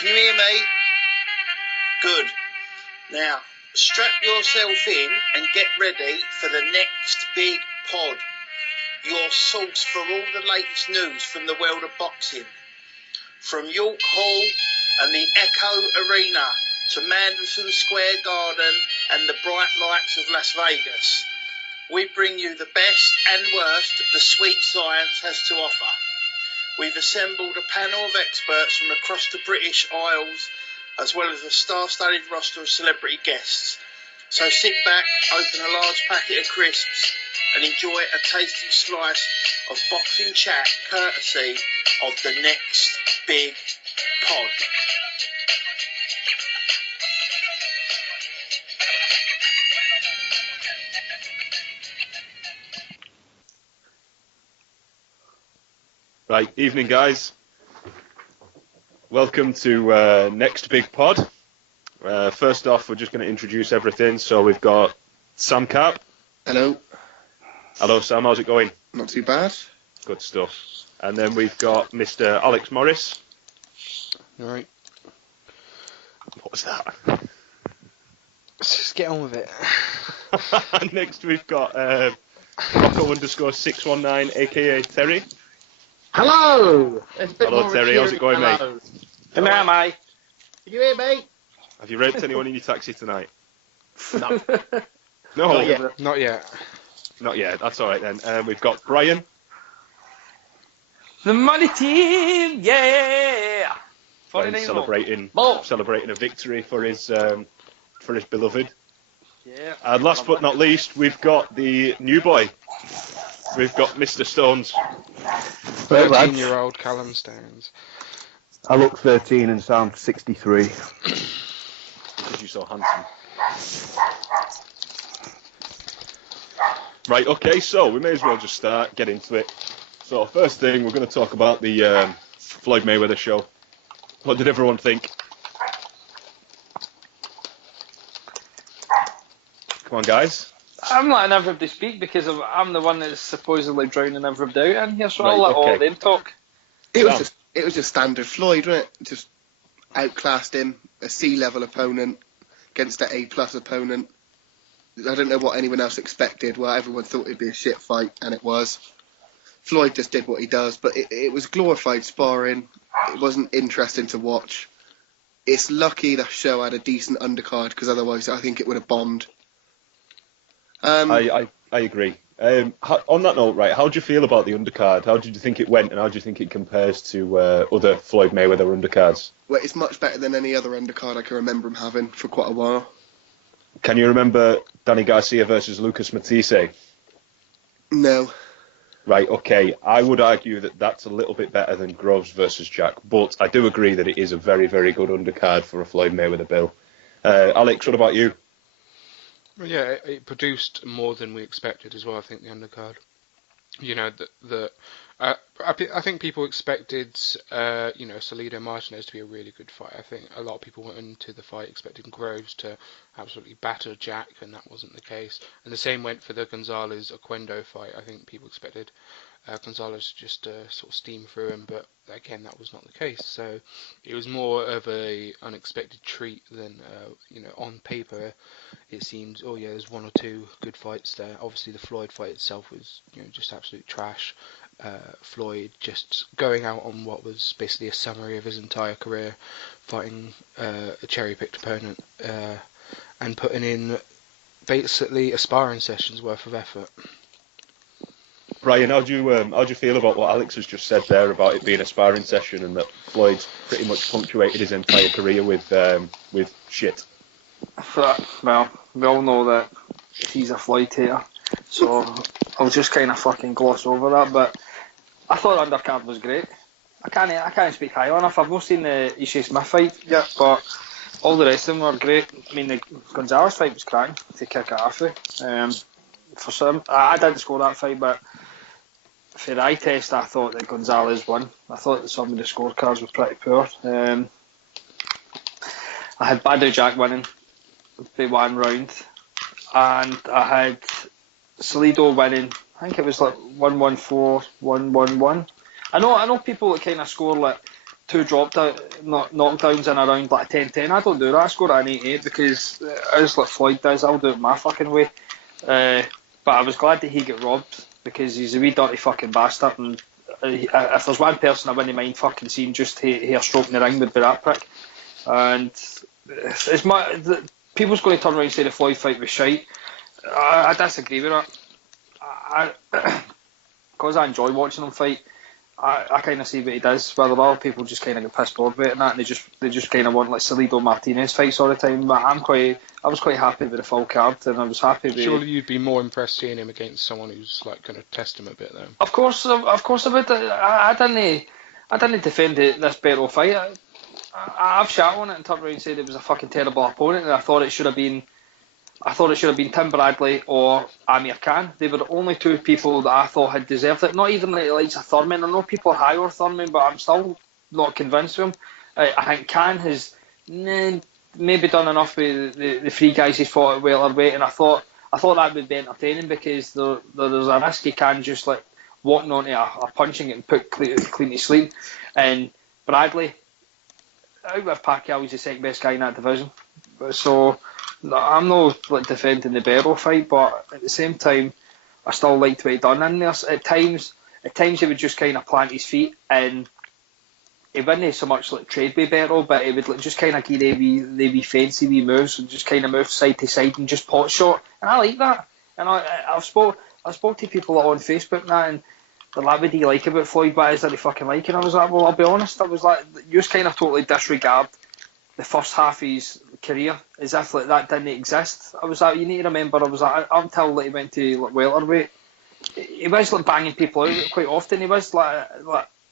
Can you hear me? Good. Now, strap yourself in and get ready for the next big pod. Your source for all the latest news from the world of boxing. From York Hall and the Echo Arena to Manderson Square Garden and the bright lights of Las Vegas, we bring you the best and worst the sweet science has to offer. We've assembled a panel of experts from across the British Isles, as well as a star-studded roster of celebrity guests. So sit back, open a large packet of crisps, and enjoy a tasty slice of boxing chat courtesy of the next big pod. Right, evening guys. Welcome to Next Big Pod. First off, we're just going to introduce everything. So we've got Sam Carp. Hello. Hello Sam, how's it going? Not too bad. Good stuff. And then we've got Mr. Alex Morris. Alright. What was that? Let's just get on with it. And next we've got Rocco _619, aka Terry. Hello! Hello Terry, how's it going, mate? Come here, mate. Can you hear me? Have you raped anyone in your taxi tonight? No. No? Not yet. Not yet, that's alright then. We've got Brian. The money team, yeah! Brian celebrating a victory for his beloved. Yeah. And last but not least, we've got the new boy. We've got Mr. Stones. 13-year-old Callum Stones. I look 13 and sound 63. Because you're so handsome. Right, okay, so we may as well just get into it. So first thing, we're going to talk about the Floyd Mayweather show. What did everyone think? Come on, guys. I'm letting everybody speak because I'm the one that's supposedly drowning everybody out in here, so I'll let all of them talk. It was just standard Floyd, wasn't it? Just outclassed him, a C-level opponent against an A+ opponent. I don't know what anyone else expected. Well, everyone thought it'd be a shit fight, and it was. Floyd just did what he does, but it was glorified sparring. It wasn't interesting to watch. It's lucky the show had a decent undercard, because otherwise I think it would have bombed. I agree. On that note, right, how do you feel about the undercard? How did you think it went, and how do you think it compares to other Floyd Mayweather undercards? Well, it's much better than any other undercard I can remember him having for quite a while. Can you remember Danny Garcia versus Lucas Matisse? No. Right, okay. I would argue that that's a little bit better than Groves versus Jack, but I do agree that it is a very, very good undercard for a Floyd Mayweather bill. Alex, what about you? Well, yeah, it produced more than we expected as well, I think, the undercard. You know, I think people expected, Salido Martinez to be a really good fight. I think a lot of people went into the fight expecting Groves to absolutely batter Jack, and that wasn't the case. And the same went for the Gonzalez-Oquendo fight. I think people expected Gonzalez to just sort of steam through him, but again, that was not the case. So it was more of a unexpected treat than, on paper, it seemed, oh yeah, there's one or two good fights there. Obviously, the Floyd fight itself was, just absolute trash. Floyd just going out on what was basically a summary of his entire career, fighting a cherry-picked opponent, and putting in basically a sparring session's worth of effort. Brian, how do you feel about what Alex has just said there about it being a sparring session and that Floyd's pretty much punctuated his entire career with shit? Well, we all know that he's a Floyd hater, so I'll just kind of fucking gloss over that. But I thought the undercard was great. I can't speak high enough. I've not seen the Ishii Smith fight yet, but all the rest of them were great. I mean, the Gonzalez fight was cracking to kick it off with. For some, I didn't score that fight, but for the eye test, I thought that Gonzalez won. I thought that some of the scorecards were pretty poor. I had Badu Jack winning by 1 round, and I had Salido winning. I think it was like 1-1-4, 1-1-1. I know people that kind of score like two knockdowns in around like a 10-10. I don't do that. I score an 8-8 because as like Floyd does, I'll do it my fucking way. But I was glad that he got robbed because he's a wee dirty fucking bastard. And if there's one person I wouldn't mind fucking seeing just hair stroke in the ring would be that prick. And people's going to turn around and say the Floyd fight was shite. I disagree with that. Because I enjoy watching him fight. I kind of see what he does. Whether other people just kind of get pissed off with it and that, and they just kind of want like Salido Martinez fights all the time. But I was quite happy with the full card, and I was happy with. Surely you'd be more impressed seeing him against someone who's like going to test him a bit, though. Of course I would. I didn't defend this Berto fight. I've shat on it and turned around and said it was a fucking terrible opponent, and I thought it should have been Tim Bradley or Amir Khan. They were the only two people that I thought had deserved it. Not even the likes of Thurman. I know people are high on Thurman, but I'm still not convinced of him. I think Khan has maybe done enough with the three guys he's fought at welterweight, and I thought that would be entertaining because there's a risk he can just like walking onto a punching and put clean to sleep. And Bradley, out with Pacquiao, he's the second best guy in that division. So I'm not like defending the Berto fight, but at the same time, I still liked what he done in there. At times he would just kind of plant his feet, and he wouldn't so much like trade with Berto, but he would like, just kind of give the wee fancy wee moves and just kind of move side to side and just pot shot, and I like that. And I've spoke to people on Facebook now, and they're like, what do you like about Floyd? What is that you fucking like? And I was like, well, I'll be honest, I was like, you just kind of totally disregard the first half of his career as if like that didn't exist. I was like, you need to remember, I was like, until like, he went to like welterweight, he was like banging people out quite often. He was like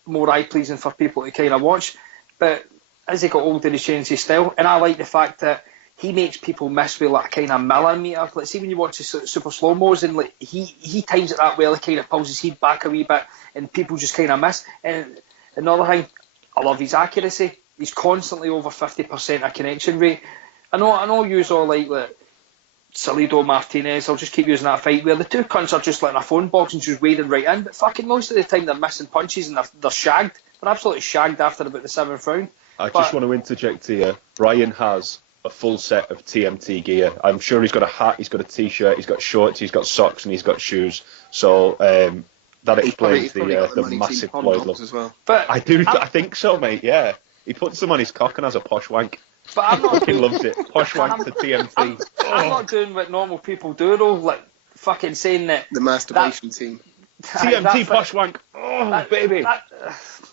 more eye pleasing for people to kind of watch. But as he got older, he changed his style, and I like the fact that he makes people miss with like a kind of millimetre. Like, see when you watch his super slow mos, and like he times it that well, he kind of pulls his head back a wee bit, and people just kind of miss. And another thing, I love his accuracy. He's constantly over 50% of connection rate. I know you all like Salido Martinez. I'll just keep using that fight where the two cunts are just like in a phone box and just wading right in. But fucking most of the time they're missing punches and they're shagged. They're absolutely shagged after about the 7th round. I just want to interject here. Brian has a full set of TMT gear. I'm sure he's got a hat, he's got a t-shirt, he's got shorts, he's got socks, and he's got shoes. So that explains the massive Floyd love as well. But I think so, mate. Yeah, he puts them on his cock and has a posh wank. But I'm not fucking loves it. Posh wank to TMT. I'm not doing what normal people do though, like fucking saying that the masturbation team. TMT posh wank. Oh, baby.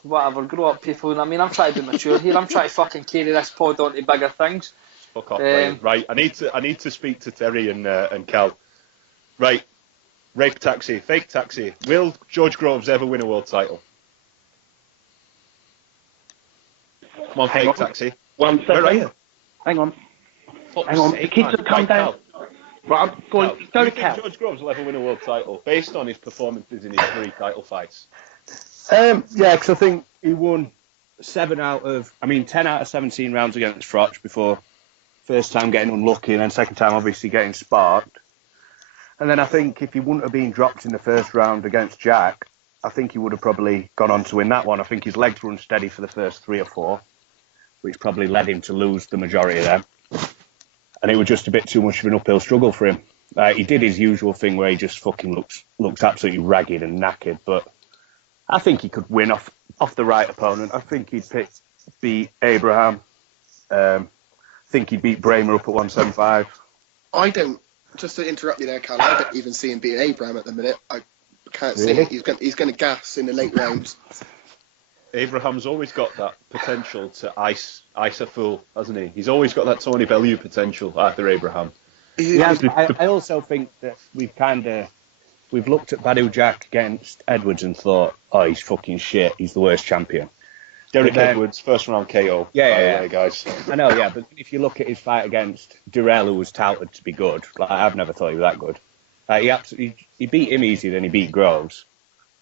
Whatever, grow up, people. I mean, I'm trying to be mature here. I'm trying to fucking carry this pod on to bigger things. Fuck off, right? I need to speak to Terry and Cal. Right, rape taxi, fake taxi. Will George Groves ever win a world title? Come on, fake taxi. 1 second. Where are you? Hang on. Hang on. The kids have come down. Right, I'm going. Do Go you to Cal. think George Groves will ever win a world title based on his performances in his 3 title fights? Yeah, because I think he won 10 out of 17 rounds against Froch before first time getting unlucky, and then second time obviously getting sparked. And then I think if he wouldn't have been dropped in the first round against Jack, I think he would have probably gone on to win that one. I think his legs were unsteady for the first 3 or 4, which probably led him to lose the majority of them. And it was just a bit too much of an uphill struggle for him. He did his usual thing where he just fucking looks absolutely ragged and knackered, but I think he could win off the right opponent. I think he'd beat Abraham. I think he'd beat Bramer up at 175. I don't, just to interrupt you there, Cal, I don't even see him beating Abraham at the minute. I can't see it. He's going to gas in the late rounds. Abraham's always got that potential to ice a fool, hasn't he? He's always got that Tony Bellew potential, Arthur Abraham. I also think that we've looked at Badou Jack against Edwards and thought, oh, he's fucking shit. He's the worst champion. Derek Edwards, first round KO. Yeah, guys. I know, yeah, but if you look at his fight against Durrell, who was touted to be good, like, I've never thought he was that good. He beat him easier than he beat Groves.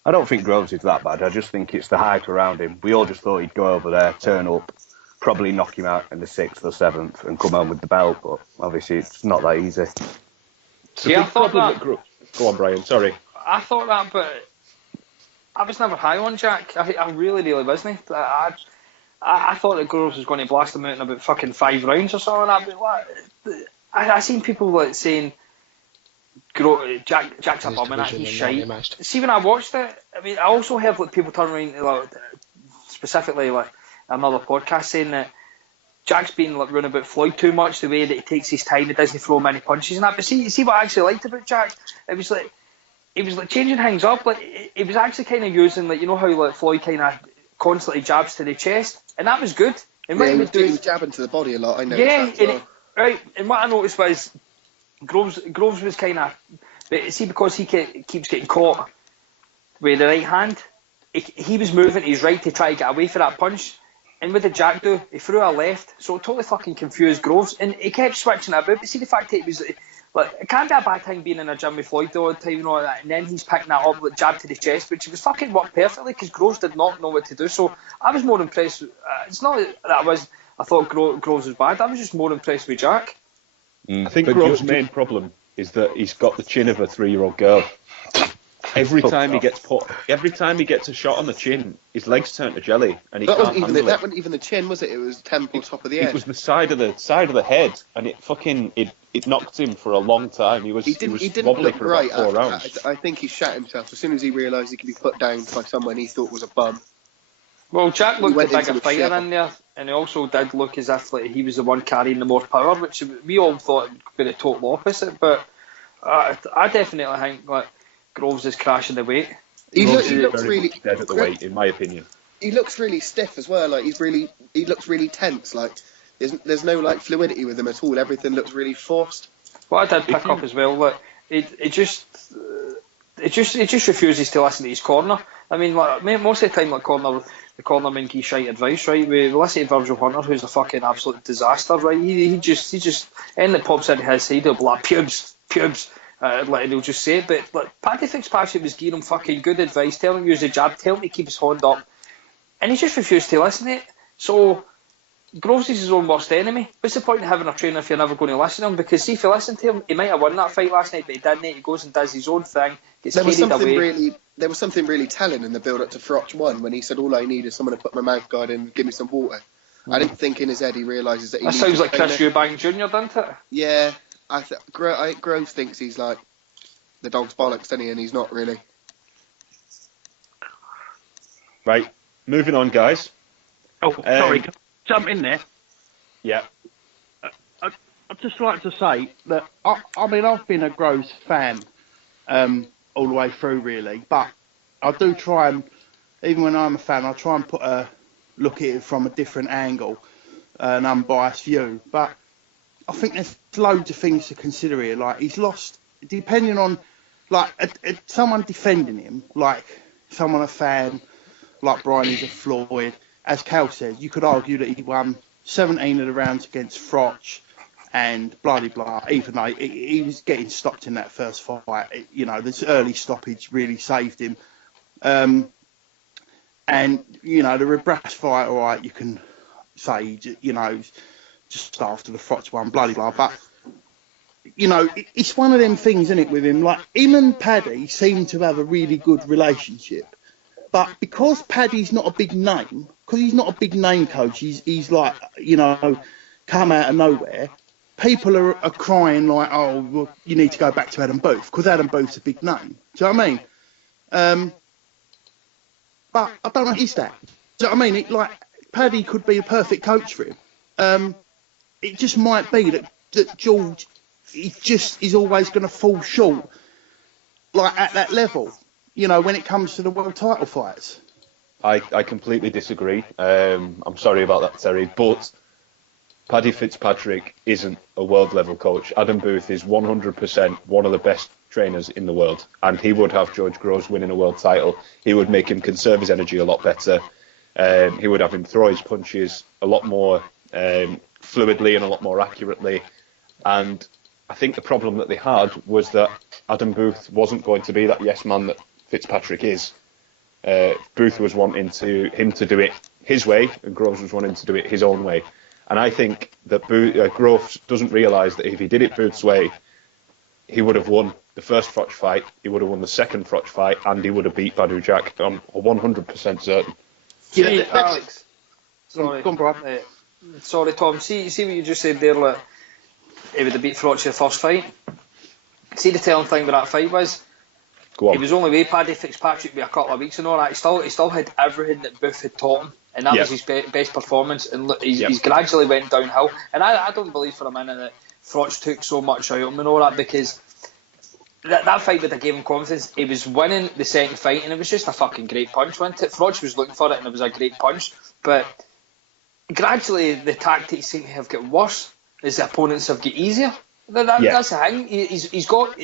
I don't think Groves is that bad. I just think it's the hype around him. We all just thought he'd go over there, turn up, probably knock him out in the 6th or 7th and come home with the belt, but obviously it's not that easy. See, I thought that. Go on, Brian, sorry. I thought that, but I was never high on Jack. I really, really wasn't. I I thought that Groves was going to blast him out in about fucking 5 rounds or something like that. I seen people like saying Jack's a bum and that, he's shite. See, when I watched it, I mean, I also heard like people turn around, like, specifically like another podcast saying that Jack's been like running about Floyd too much, the way that he takes his time, he doesn't throw many punches and that. But see what I actually liked about Jack? It was like changing things up. Like it was actually kind of using, like, you know how like Floyd kind of constantly jabs to the chest, and that was good. And what he was jabbing to the body a lot. I noticed that. Right. And what I noticed was Groves was kind of, see, because he keeps getting caught with the right hand, he was moving to his right to try to get away for that punch. And with the Jack do, he threw a left, so it totally fucking confused Groves, and he kept switching it about. But see, the fact that it was like, it can't be a bad thing being in a gym with Floyd all the time, you know, like that. And then he's picking that up, like, jab to the chest, which was fucking worked perfectly because Groves did not know what to do. So I was more impressed. It's not that I thought Groves was bad. I was just more impressed with Jack. I think Groves' main problem is that he's got the chin of a 3-year-old girl. Every time he gets a shot on the chin, his legs turn to jelly, and he can't handle it. That wasn't even the chin, was it? It was temple, top of the head. It was the side of the head, and it knocked him for a long time. He didn't look look right for about 4 rounds. I think he shat himself as soon as he realised he could be put down by someone he thought was a bum. Well, Jack looked a bigger fighter in there, and he also did look as if like he was the one carrying the more power, which we all thought would be the total opposite. But I definitely think like Groves is crashing the weight. He looks really dead at the weight, in my opinion. He looks really stiff as well. Like he looks really tense. Like there's no like fluidity with him at all. Everything looks really forced. What I did pick up as well, like it just refuses to listen to his corner. I mean, like most of the time, like the cornerman gives shite advice, right? We listen to Virgil Hunter, who's a fucking absolute disaster, right? He just anything that pops into his head, he'll be like pubes. And he'll just say it, but like Paddy Fitzpatrick was giving him fucking good advice, telling him to use the jab, telling him to keep his hand up, and he just refused to listen to it. So Groves is his own worst enemy. What's the point of having a trainer if you're never going to listen to him? Because see, if you listen to him, he might have won that fight last night, but he didn't. He goes and does his own thing, gets carried away. There was something really telling in the build-up to Froch 1 when he said, all I need is someone to put my mouth guard in and give me some water. I didn't think in his head he realises that he needs sounds like Chris Eubank Jr., doesn't it? Yeah, Groves thinks he's like the dog's bollocks, doesn't he? And he's not really. Right, moving on, guys. Oh, sorry, can I jump in there? Yeah. I'd just like to say that, I mean, I've been a Groves fan all the way through, really, but I do try and, even when I'm a fan, I try and look at it from a different angle, an unbiased view, but I think there's loads of things to consider here. Like, he's lost, depending on, like, someone defending him, like someone a fan, like Brian is a Floyd. As Cal says, you could argue that he won 17 of the rounds against Froch and blah. Even though he was getting stopped in that first fight, this early stoppage really saved him. And the Rebrass fight, all right, you can say, just after the Froch one, blah. But it's one of them things, isn't it, with him? Like, him and Paddy seem to have a really good relationship. But because Paddy's not a big name, because he's not a big name coach, he's like, come out of nowhere, people are crying like, oh, well, you need to go back to Adam Booth, because Adam Booth's a big name. Do you know what I mean? But I don't know, is that? Do you know what I mean? Paddy could be a perfect coach for him. It just might be that George, he's always going to fall short, like at that level, when it comes to the world title fights. I completely disagree. I'm sorry about that, Terry, but Paddy Fitzpatrick isn't a world level coach. Adam Booth is 100% one of the best trainers in the world, and he would have George Groves winning a world title. He would make him conserve his energy a lot better. He would have him throw his punches a lot more fluidly and a lot more accurately. And I think the problem that they had was that Adam Booth wasn't going to be that yes man that Fitzpatrick is. Booth was wanting him to do it his way, and Groves was wanting to do it his own way. And I think that Groves doesn't realise that if he did it Booth's way, he would have won the first Froch fight, he would have won the second Froch fight, and he would have beat Badou Jack. I'm 100% certain. Sorry. Go on, Brian. Sorry, Tom. See what you just said there. Like, he would have beat Frotch the first fight. See, the telling thing with that fight was, Go on. he was only way Paddy Fitzpatrick by a couple of weeks and all that. He still had everything that Booth had taught him, and that was his best performance. And look, he's gradually went downhill. And I don't believe for a minute that Frotch took so much out of him and all that, because that fight would have given him confidence. He was winning the second fight, and it was just a fucking great punch, wasn't it? Frotch was looking for it, and it was a great punch. But gradually, the tactics seem to have got worse as the opponents have got easier. That's the thing. He got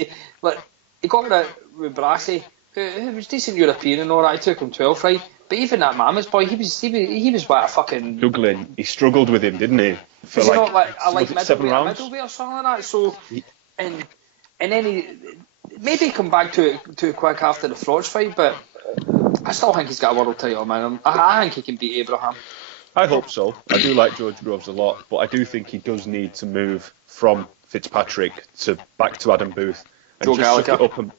rid of Brassi, who was decent European and all that. He took him 12 right, but even that Mammoth boy, he was what a fucking struggling. He struggled with him, didn't he? For like middleweight or something like that. So and then he maybe come back to it too quick after the Frotch fight, but I still think he's got a world title, man. I think he can beat Abraham. I hope so. I do like George Groves a lot, but I do think he does need to move from Fitzpatrick back to Adam Booth and Joe just Gallagher. suck it up. And,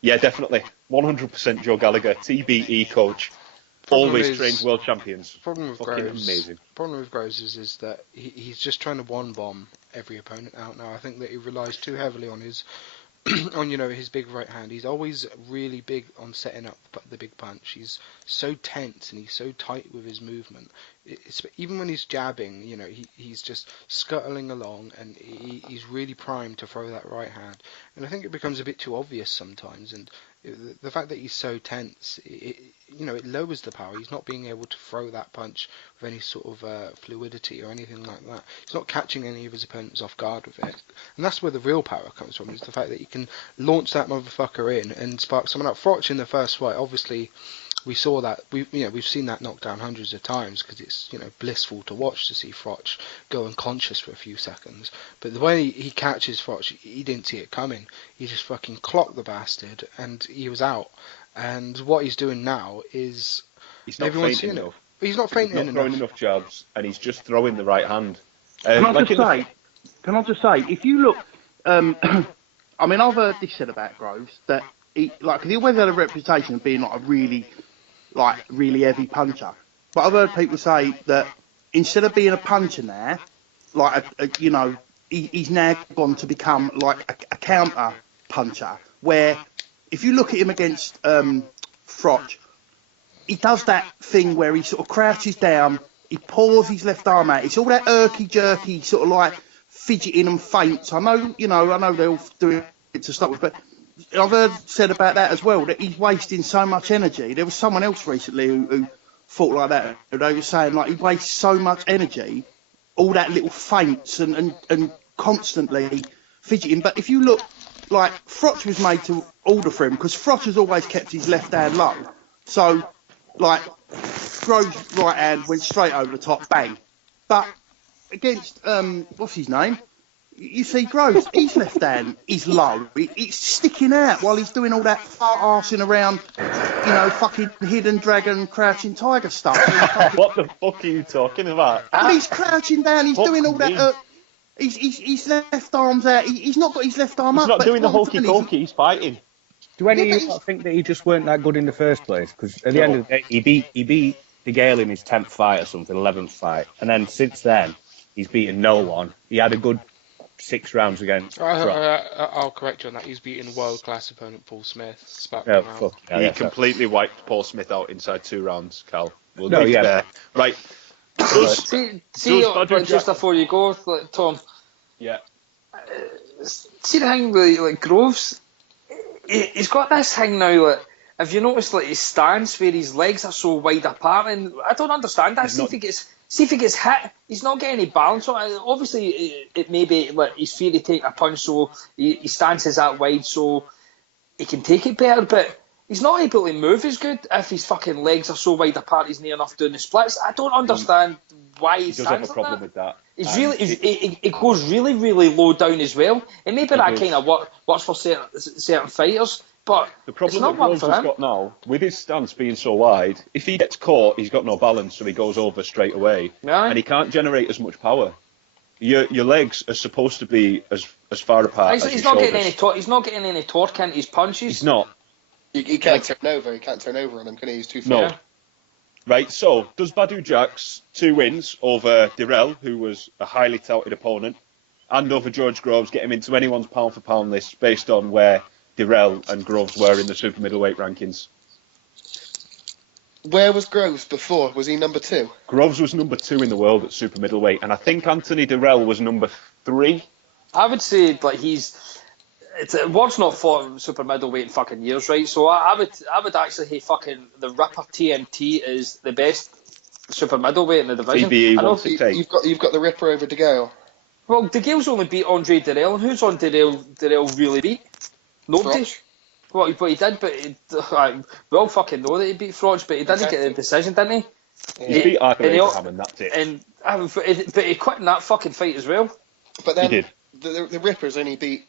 yeah, definitely. 100% Joe Gallagher, TBE coach, always trains world champions. Problem with Fucking Groves, amazing. Problem with Groves is that he's just trying to one bomb every opponent out now. I think that he relies too heavily on his his big right hand. He's always really big on setting up the big punch. He's so tense and he's so tight with his movement. Even when he's jabbing, he's just scuttling along, and he's really primed to throw that right hand. And I think it becomes a bit too obvious sometimes. And the fact that he's so tense, it lowers the power. He's not being able to throw that punch with any sort of fluidity or anything like that. He's not catching any of his opponents off guard with it. And that's where the real power comes from, is the fact that you can launch that motherfucker in and spark someone up. Frotch in the first fight, obviously, we saw that. We've seen that knockdown hundreds of times, because it's blissful to watch, to see Frotch go unconscious for a few seconds. But the way he catches Frotch, he didn't see it coming. He just fucking clocked the bastard, and he was out. And what he's doing now is he's not fainting enough. He's not fainting enough. He's not throwing enough jabs, and he's just throwing the right hand. Can I just say, if you look, I mean, I've heard this said about Groves, that he always had a reputation of being like a really heavy puncher. But I've heard people say that instead of being a puncher now, he's now gone to become like a counter puncher, where if you look at him against Frotch, he does that thing where he sort of crouches down, he paws his left arm out. It's all that jerky, sort of like fidgeting and feints. I know they all do it to start with, but I've heard said about that as well, that he's wasting so much energy. There was someone else recently who thought like that. They were saying like he wastes so much energy, all that little feints and constantly fidgeting. But if you look, like Frotch was made to order for him, because Frotch has always kept his left hand low. So like Groves' right hand went straight over the top, bang. But against what's his name? You see Groves, his left hand is low. It's sticking out while he's doing all that fart-arsing around, fucking hidden dragon, crouching tiger stuff. What the fuck are you talking about? But he's crouching down, he's doing all that. His left arm's out. He's not got his left arm up. He's not doing the hokey-pokey, he's fighting. Do any of you think that he just weren't that good in the first place? Because at the end of the day, he beat De Gale in his 10th fight or something, 11th fight. And then since then, he's beaten no one. He had a good 6 rounds against. I'll correct you on that. He's beaten world-class opponent Paul Smith. He completely wiped Paul Smith out inside 2 rounds, Cal. Right. See, just before you go, Tom. Yeah. See the thing with Groves? He's got this thing now. Have you noticed his stance where his legs are so wide apart? And I don't understand that. See if he gets hit, he's not getting any balance on it. Obviously, it may be he's fear to take a punch, so his stance is that wide, so he can take it better. But he's not able to move as good if his fucking legs are so wide apart. He's near enough doing the splits. I don't understand why he stands like that. He does have a problem with that. It goes really, really low down as well. And maybe that kind of works for certain fighters. But the problem that Groves has got now, with his stance being so wide, if he gets caught, he's got no balance, so he goes over straight away. Right. And he can't generate as much power. Your legs are supposed to be as far apart as your shoulders. He's not getting any torque into his punches. He's not. He can't turn over. He can't turn over on him, can he? He's too far. No. Right, so does Badu Jack's 2 wins over Dirrell, who was a highly touted opponent, and over George Groves get him into anyone's pound for pound list based on where Dirrell and Groves were in the super middleweight rankings? Where was Groves before? Was he number 2? Groves was number 2 in the world at super middleweight, and I think Anthony Dirrell was number 3. I would say like Ward's not fought super middleweight in fucking years, right? So I would actually say fucking the Ripper TMT is the best super middleweight in the division. TBE I know 168. You've got the Ripper over De Gale. Well, De Gale's only beat Andre Dirrell, and who's on Dirrell really beat? Nobody. Froch. Well, he did, but we all fucking know that he beat Froch, but he didn't get the decision, didn't he? He beat Arthur and Abraham, and that's it. But he quit in that fucking fight as well. But then He did. The Rippers only beat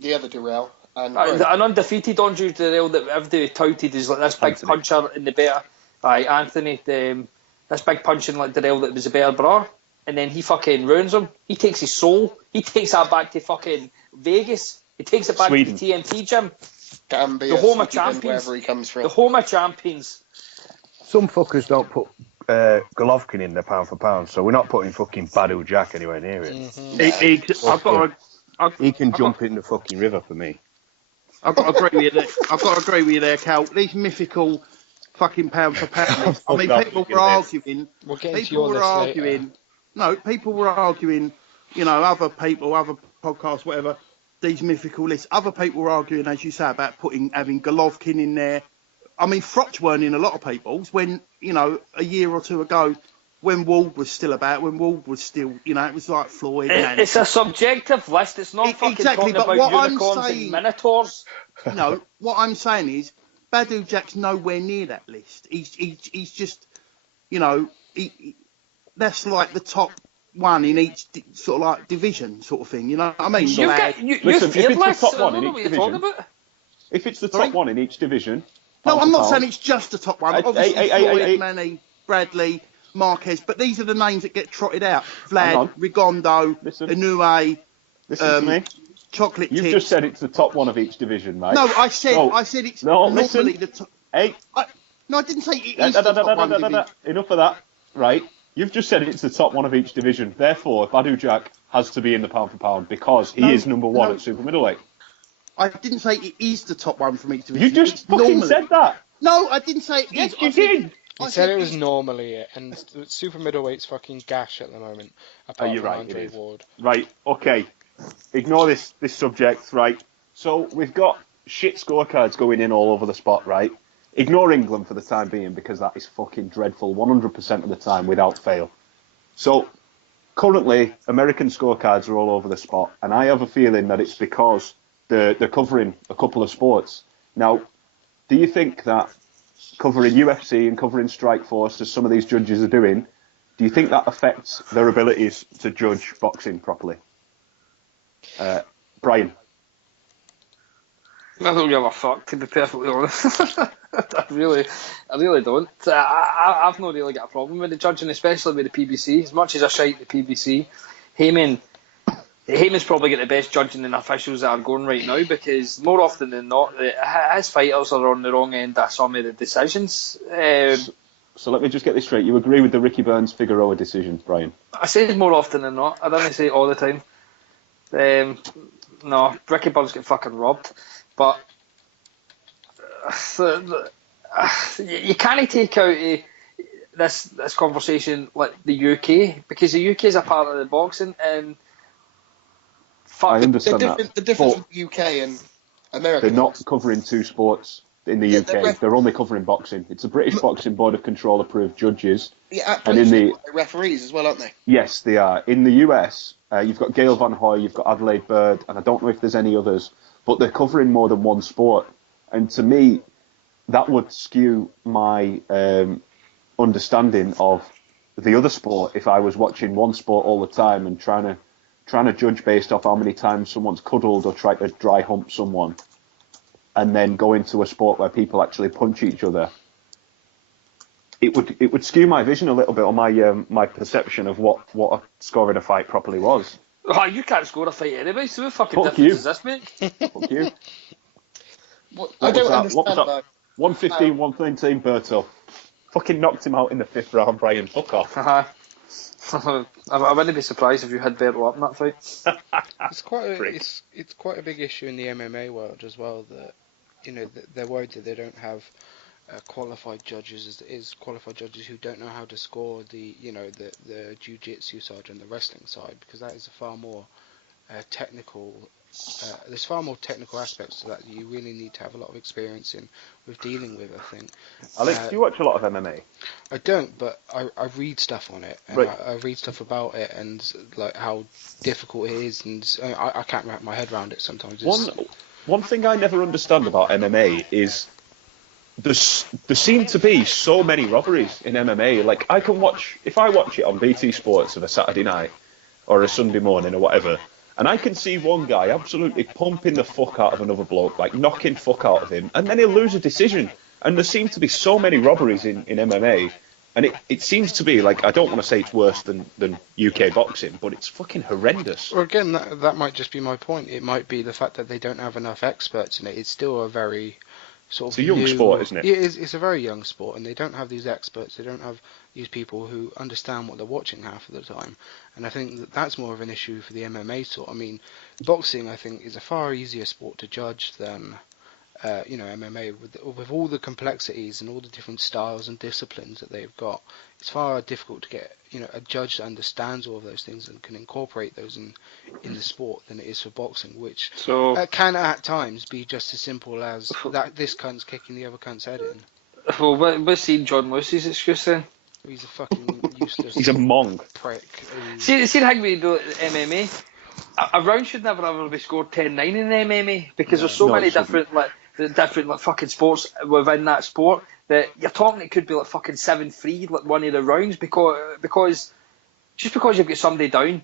the other Dirrell. And An undefeated Andre Dirrell that everybody touted as like this big Anthony. puncher in the better. Anthony, this big punching like Dirrell that was a better bra. And then he fucking ruins him. He takes his soul. He takes that back to fucking Vegas. He takes it back Sweden. to the TNT gym. Gambia, The home of Sweden, champions. wherever he comes from. The home of champions. Some fuckers don't put Golovkin in the pound for pound, so we're not putting fucking Badu Jack anywhere near it. He can jump in the fucking river for me. I've got to agree with you there, Cal. These mythical fucking pound for pound. I mean, people were arguing. We'll get into your list later. No, people were arguing. You know, other people, other podcasts, whatever. These mythical lists. Other people were arguing, as you say, about having Golovkin in there. I mean, Froch weren't in a lot of people's when, you know, a year or two ago, when Wald was still about, when Wald was still, you know, it was like Floyd. It's a subjective list. It's not fucking exactly, talking but about what unicorns I'm saying, and minotaurs. No, what I'm saying is, Badu Jack's nowhere near that list. He's just, you know, that's like the top one in each sort of like division sort of thing. You know what I mean? You Listen, feel if it's lists. the top I one don't in know what each you're talking division, about. if it's the Sorry? top one in each division, No, pound I'm for not saying pound, it's just the top one. Hey, Obviously, hey, Floyd, Manny, Bradley, Marquez, but these are the names that get trotted out. Hang on. Vlad, Rigondo, Listen. Inoue, listen to me. Chocolate You've Tips. just said it's the top one of each division, right? No, I said it's normally listen. the top. Hey, No, I didn't say it is the top one division. enough of that, right? You've just said it's the top one of each division. Therefore, Badu Jack has to be in the pound for pound because he is number one at super middleweight. I didn't say it is the top one from each division. You just It's fucking normally. said that. No, I didn't say it Yes, is. you I said- did. I He said it was it's- normally it, and super middleweight's fucking gash at the moment, apart you're from right, Andre it is. Ward. Right, okay. Ignore this subject, right? So we've got shit scorecards going in all over the spot, right? Ignore England for the time being because that is fucking dreadful 100% of the time without fail. So currently, American scorecards are all over the spot, and I have a feeling that it's because they're covering a couple of sports. Now, do you think that covering UFC and covering Strikeforce, as some of these judges are doing, do you think that affects their abilities to judge boxing properly? Brian? I don't give a fuck, to be perfectly honest. I really don't. I've not really got a problem with the judging, especially with the PBC. As much as I shite the PBC, Heyman's probably got the best judging and officials that are going right now because more often than not, his fighters are on the wrong end of some of the decisions. So let me just get this straight. You agree with the Ricky Burns Figueroa decision, Brian? I say it more often than not. I don't say it all the time. No, Ricky Burns get fucking robbed. But you can't take out this conversation like the UK because the UK is a part of the boxing and I understand the difference with UK and America. They're not covering two sports in the UK. They're only covering boxing. It's the British Boxing Board of Control approved judges. Yeah, and in the referees as well, aren't they? Yes, they are. In the US, you've got Gail Van Hoy, you've got Adelaide Bird, and I don't know if there's any others, but they're covering more than one sport. And to me, that would skew my understanding of the other sport if I was watching one sport all the time and trying to judge based off how many times someone's cuddled or tried to dry hump someone, and then go into a sport where people actually punch each other. It would skew my vision a little bit on my perception of what a score in a fight properly was. Oh, you can't score a fight anyway, so what fucking Fuck difference you. does this make? Fuck you. I don't understand What was that? about 115, 119, Berto. Fucking knocked him out in the 5th round, Brian. Fuck off. I wouldn't be surprised if you had Berto up in that fight. It's quite a big issue in the MMA world as well that they're worried that they don't have qualified judges qualified judges who don't know how to score the jiu-jitsu side and the wrestling side, because that is a far more technical. There's far more technical aspects to that you really need to have a lot of experience with dealing with, I think. Alex, do you watch a lot of MMA? I don't, but I read stuff on it, and right. I read stuff about it, and like how difficult it is, and I can't wrap my head around it sometimes. One thing I never understand about MMA is there seem to be so many robberies in MMA. Like, if I watch it on BT Sports on a Saturday night or a Sunday morning or whatever, and I can see one guy absolutely pumping the fuck out of another bloke, like knocking fuck out of him, and then he'll lose a decision. And there seem to be so many robberies in MMA, and it seems to be, like, I don't want to say it's worse than UK boxing, but it's fucking horrendous. Well, again, that might just be my point. It might be the fact that they don't have enough experts in it. It's still a very sort of it's a young sport, isn't it? It's a very young sport, and they don't have these experts. They don't have these people who understand what they're watching half of the time. And I think that's more of an issue for the MMA sort. I mean, boxing, I think, is a far easier sport to judge than MMA, with all the complexities and all the different styles and disciplines that they've got. It's far difficult to get a judge that understands all of those things and can incorporate those in the sport than it is for boxing, which can at times be just as simple as that this cunt's kicking the other cunt's head in. Well, what's John Lewis's excuse then? He's a fucking useless. He's a mong prick. See how we do MMA. A round should never ever be scored 10-9 in MMA because there's so many different fucking sports within that sport that you're talking it could be like fucking 7-3 like one of the rounds because just because you've got somebody down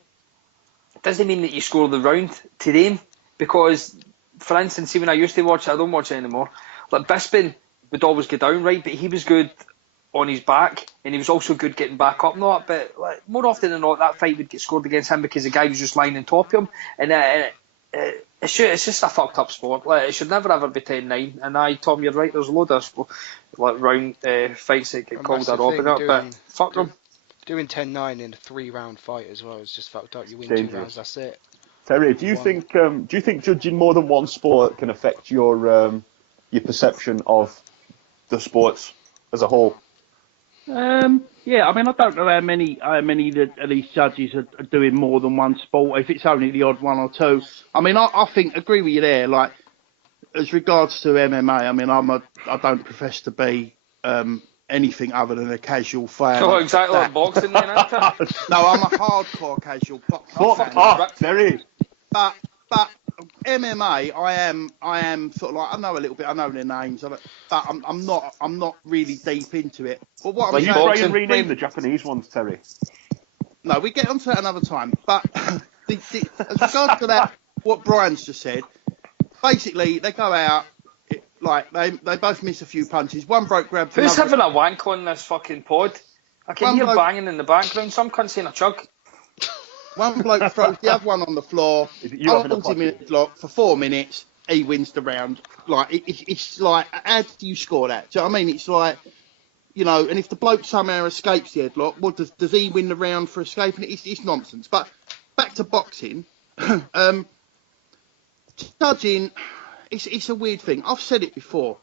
doesn't mean that you score the round to them, because for instance, see when I used to watch it, I don't watch it anymore, like Bisping would always go down, right, but he was good on his back and he was also good getting back up, not, but like, more often than not that fight would get scored against him because the guy was just lying on top of him, and it's just a fucked up sport. Like, it should never ever be 10-9. And Tom, you're right. There's a load of like round fights that get called a robbing up, but fuck them. Doing 10-9 in a 3-round fight as well is just fucked up. You win dangerous. 2 rounds, that's it. Terry, do you think judging more than one sport can affect your perception of the sports as a whole? Yeah, I mean, I don't know how many of these judges are doing more than one sport, if it's only the odd one or two. I mean, I agree with you there. Like, as regards to MMA, I mean, I don't profess to be anything other than a casual fan. Oh, exactly like boxing then, isn't it? No, I'm a hardcore casual boxing fan. Oh, Terry. But MMA, I am sort of like, I know a little bit, I know their names, but I'm not really deep into it. But what I'm you saying, try and rename the Japanese ones, Terry. No, we get onto that another time. But as regards to that, what Brian's just said, basically they go out, they both miss a few punches. One bloke grabs. Who's having a wank on this fucking pod? I can hear banging in the background. Some cunt's saying a chug. One bloke throws the other one on the floor, holds him in a lock for 4 minutes, he wins the round. Like, it's like, how do you score that? Do you know what I mean? It's like, and if the bloke somehow escapes the headlock, what does he win the round for escaping it? It's nonsense. But back to boxing, judging, it's a weird thing. I've said it before,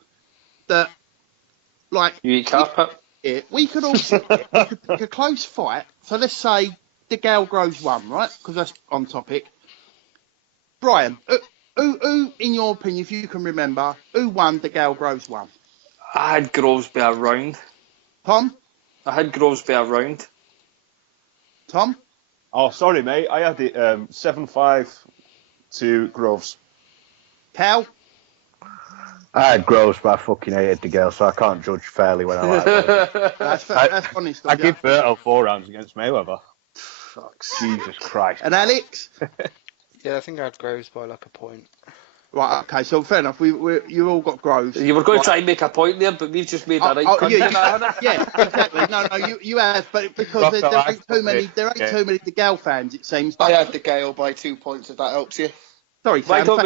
that, like... You eat carpet? We could all sit here, we could pick a close fight, so let's say... The Gal Groves won, right? Because that's on topic. Brian, who, in your opinion, if you can remember, who won the Gal Groves won? I had Groves be a round. Tom? I had Groves be a round. Tom? Oh, sorry, mate. I had it 7-5 to Groves. Cal? I had Groves, but I fucking hated the girl, so I can't judge fairly when I like it. That's honest. I give Berto 4 rounds against Mayweather. Fucks. Jesus Christ. And Alex? Yeah, I think I had Groves by like a point. Right, okay, so fair enough. You all got Groves. You were going to try and make a point there, but we've just made that right. Yeah, exactly. No, you have, but because there ain't too many the Gale fans, it seems. I had the Gale by 2 points, if that helps you. Sorry, Why Sam.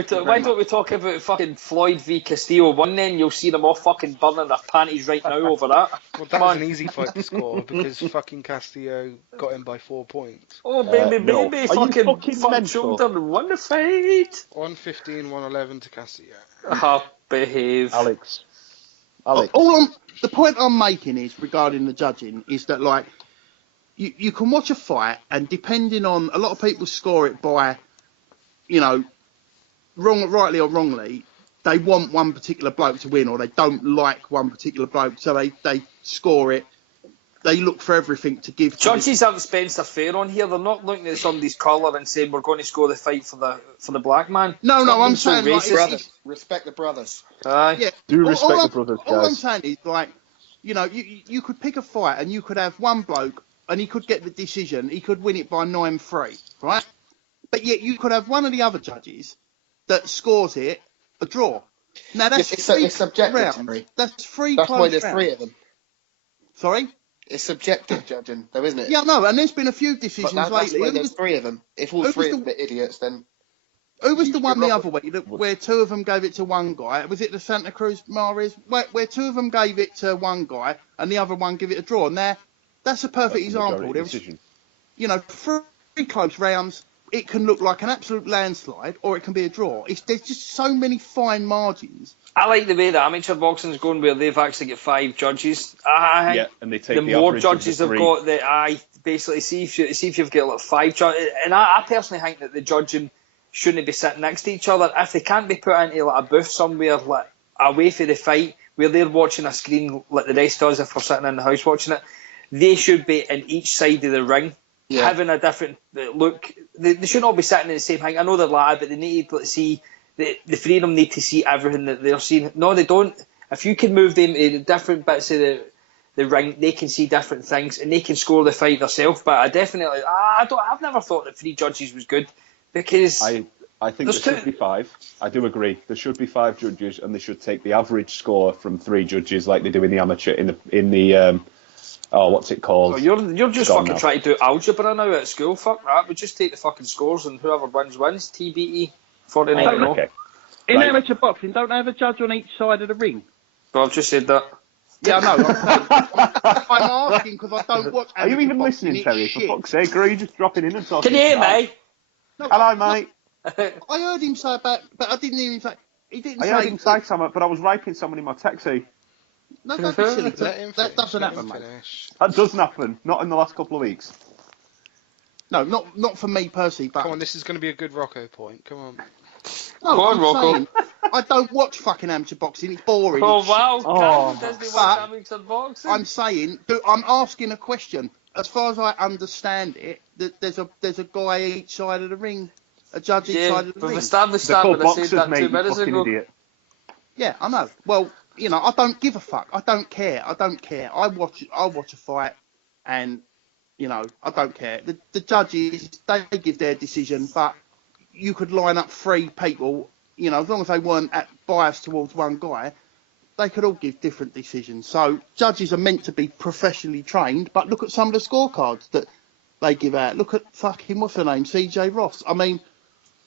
don't we talk about fucking Floyd v Castillo 1 then? You'll see them all fucking burning their panties right now over that. Well, that Come was on. an easy fight to score because fucking Castillo got him by 4 points. Oh, baby, No. baby, Are you fucking fucking fuck mental? shoulder, won the fight. 115, 111 to Castillo. Behave. Alex. The point I'm making is regarding the judging is that like you can watch a fight and depending on a lot of people score it by, you know, rightly or wrongly, they want one particular bloke to win or they don't like one particular bloke, so they score it. They look for everything to give. Judges aren't Spencer Fair on here. They're not looking at somebody's colour and saying we're going to score the fight for the black man. No, Stop I'm being so saying like, racist. Brothers, respect the brothers. Aye. Yeah, Do respect the brothers, all I'm guys. saying is like, you know, you could pick a fight and you could have one bloke and he could get the decision. He could win it by 9-3, right? But yet you could have one of the other judges that scores it a draw. Now that's It's subjective, rounds. Terry. That's three That's close why there's rounds. 3 of them. Sorry? It's subjective judging, though, isn't it? Yeah, no, and there's been a few But decisions that's lately. why Who there's was, 3 of them. If all who 3 was of them are idiots, then who was the you one the Rocco. other week where 2 of them gave it to one guy? Was it the Santa Cruz Mares? Where 2 of them gave it to one guy and the other one gave it a draw. Now, that's a perfect example. There was, Decision. you know, 3 close rounds. It can look like an absolute landslide, or it can be a draw. There's just so many fine margins. I like the way that amateur boxing's going, where they've actually got 5 judges. I Yeah, think and they take the the more average of the judges have 3. got, that basically see if you've got like 5 judges. And I personally think that the judging shouldn't be sitting next to each other. If they can't be put into like a booth somewhere, like away from the fight, where they're watching a screen like the rest of us, if we're sitting in the house watching it, they should be in each side of the ring. Yeah. Having a different look. They shouldn't all be sitting in the same thing. I know they're live, but they need to see the 3 of them need to see everything that they're seeing. No, they don't. If you can move them to different bits of the ring, they can see different things and they can score the fight themselves. But I've never thought that 3 judges was good because I think there should be 5. I do agree. There should be 5 judges, and they should take the average score from 3 judges, like they do in the amateur in the what's it called? Oh, you're just Gone fucking now. trying to do algebra now at school. Fuck that. We just take the fucking scores and whoever wins wins. TBE 49. Okay. In Right. amateur boxing, don't they have a judge on each side of the ring? Well, I've just said that. Yeah, I know. I'm asking because I don't watch. Are you amateur even boxing, listening, it's Terry? For shit. fuck's sake, or are you just dropping in and talking? Can you hear me? No, Hello, mate. I heard him say about, but I didn't hear him say. He didn't I say. heard him say something, but I was raping someone in my taxi. No, don't be silly. Let him That finish, doesn't let him happen, mate. finish. That doesn't happen. Not in the last couple of weeks. No, not for me personally, but Come on, this is going to be a good Rocco point. Come on. no, Go on, I'm Rocco. saying, I don't watch fucking amateur boxing. It's boring. Oh It's wow! Oh, Disney but watch amateur boxing. I'm saying, I'm asking a question. As far as I understand it, that there's a guy each side of the ring, a judge each side of the we've ring. established They're that called when I said boxers, that mate. 2 You minutes fucking ago. idiot. Yeah, I know. Well, you know, I don't give a fuck. I don't care. I watch a fight, and you know, I don't care. The judges, they give their decision, but you could line up 3 people. You know, as long as they weren't biased towards one guy, they could all give different decisions. So judges are meant to be professionally trained, but look at some of the scorecards that they give out. Look at fucking what's her name, CJ Ross. I mean,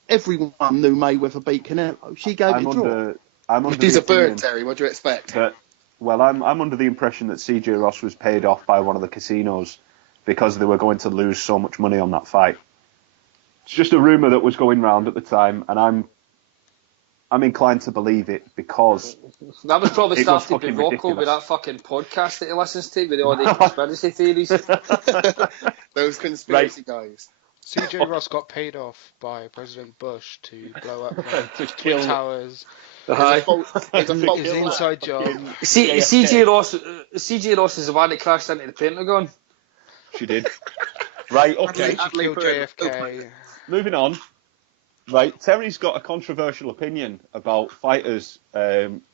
everyone knew Mayweather beat Canelo. She gave it a draw. I'm under He's the a bird, opinion Terry. What do you expect? that, well, I'm under the impression that CJ Ross was paid off by one of the casinos because they were going to lose so much money on that fight. It's just a rumour that was going round at the time, and I'm inclined to believe it because That was probably It was started by fucking Rocco with ridiculous. that fucking podcast that he listens to with all the conspiracy theories. Those conspiracy guys. CJ Ross got paid off by President Bush to blow up the To Twin kill- Towers. It's a fault His line. inside job. CJ Ross is the one that crashed into the Pentagon. she did. Right, okay. She killed JFK. Moving on. Right, Terry's got a controversial opinion about fighters,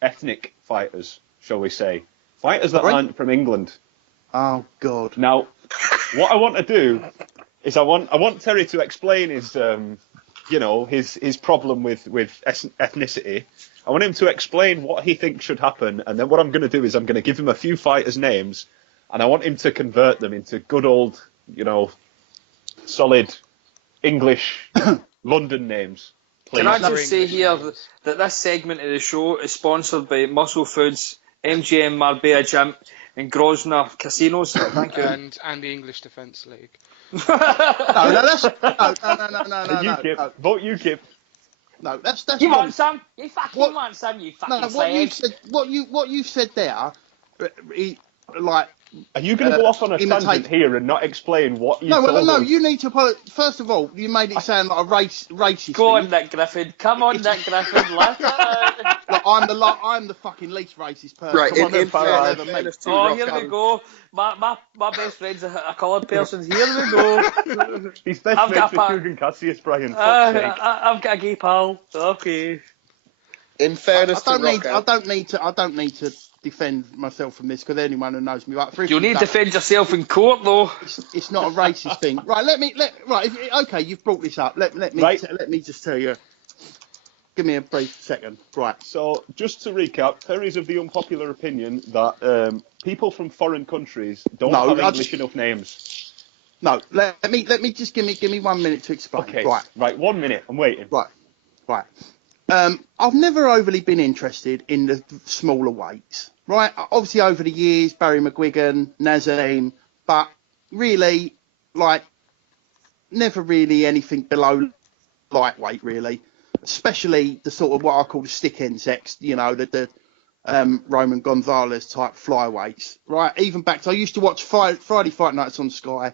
ethnic fighters, shall we say. Fighters that Sorry? aren't from England. Oh God. Now, what I want to do is I want Terry to explain his his problem with ethnicity. I want him to explain what he thinks should happen, and then what I'm going to do is I'm going to give him a few fighters' names, and I want him to convert them into good old, solid English London names. Please. Can I Bring just say the here shoes. that this segment of the show is sponsored by Muscle Foods, MGM Marbella Gym, and Grosvenor Casinos. Thank you. And the English Defence League. No, that's no. UKIP. Vote UKIP. No, that's You wrong. want some? You fucking What- want some, you No, fucking what you sledge. said, what you said there, like. Are you going to go off on a imitate- tangent here and not explain what you No, told no, us? you need to. First of all, you made it sound like a racist. Go thing. on, Nick Griffin. Come on, Nick Griffin. Let it out. Like, I'm the fucking least racist person. Right, Come on, in fairness, fairness to Oh, here Rocco, we go. My best friend's a coloured person. Here we go. He's best I've mates got with a Kugan Cassius, Brian. Fuck's sake. I've got a gay pal. Okay. in fairness to I Rocco, don't need to defend myself from this because anyone who knows me, like, for You need to instance, defend yourself in court, though. it's not a racist thing, right? Okay, you've brought this up. Let me Right. let me just tell you. Give me a brief second, right? So, just to recap, Terry's of the unpopular opinion that people from foreign countries don't No, have I English just- enough names. No, let me just give me 1 minute to explain. Okay, Right. 1 minute, I'm waiting. Right. I've never overly been interested in the smaller weights, right? Obviously, over the years, Barry McGuigan, Nazim, but really, like, never really anything below lightweight, really. Especially the sort of what I call the stick end sex, you know, the Roman Gonzalez type flyweights, right? Even back to, I used to watch Friday Fight Nights on Sky,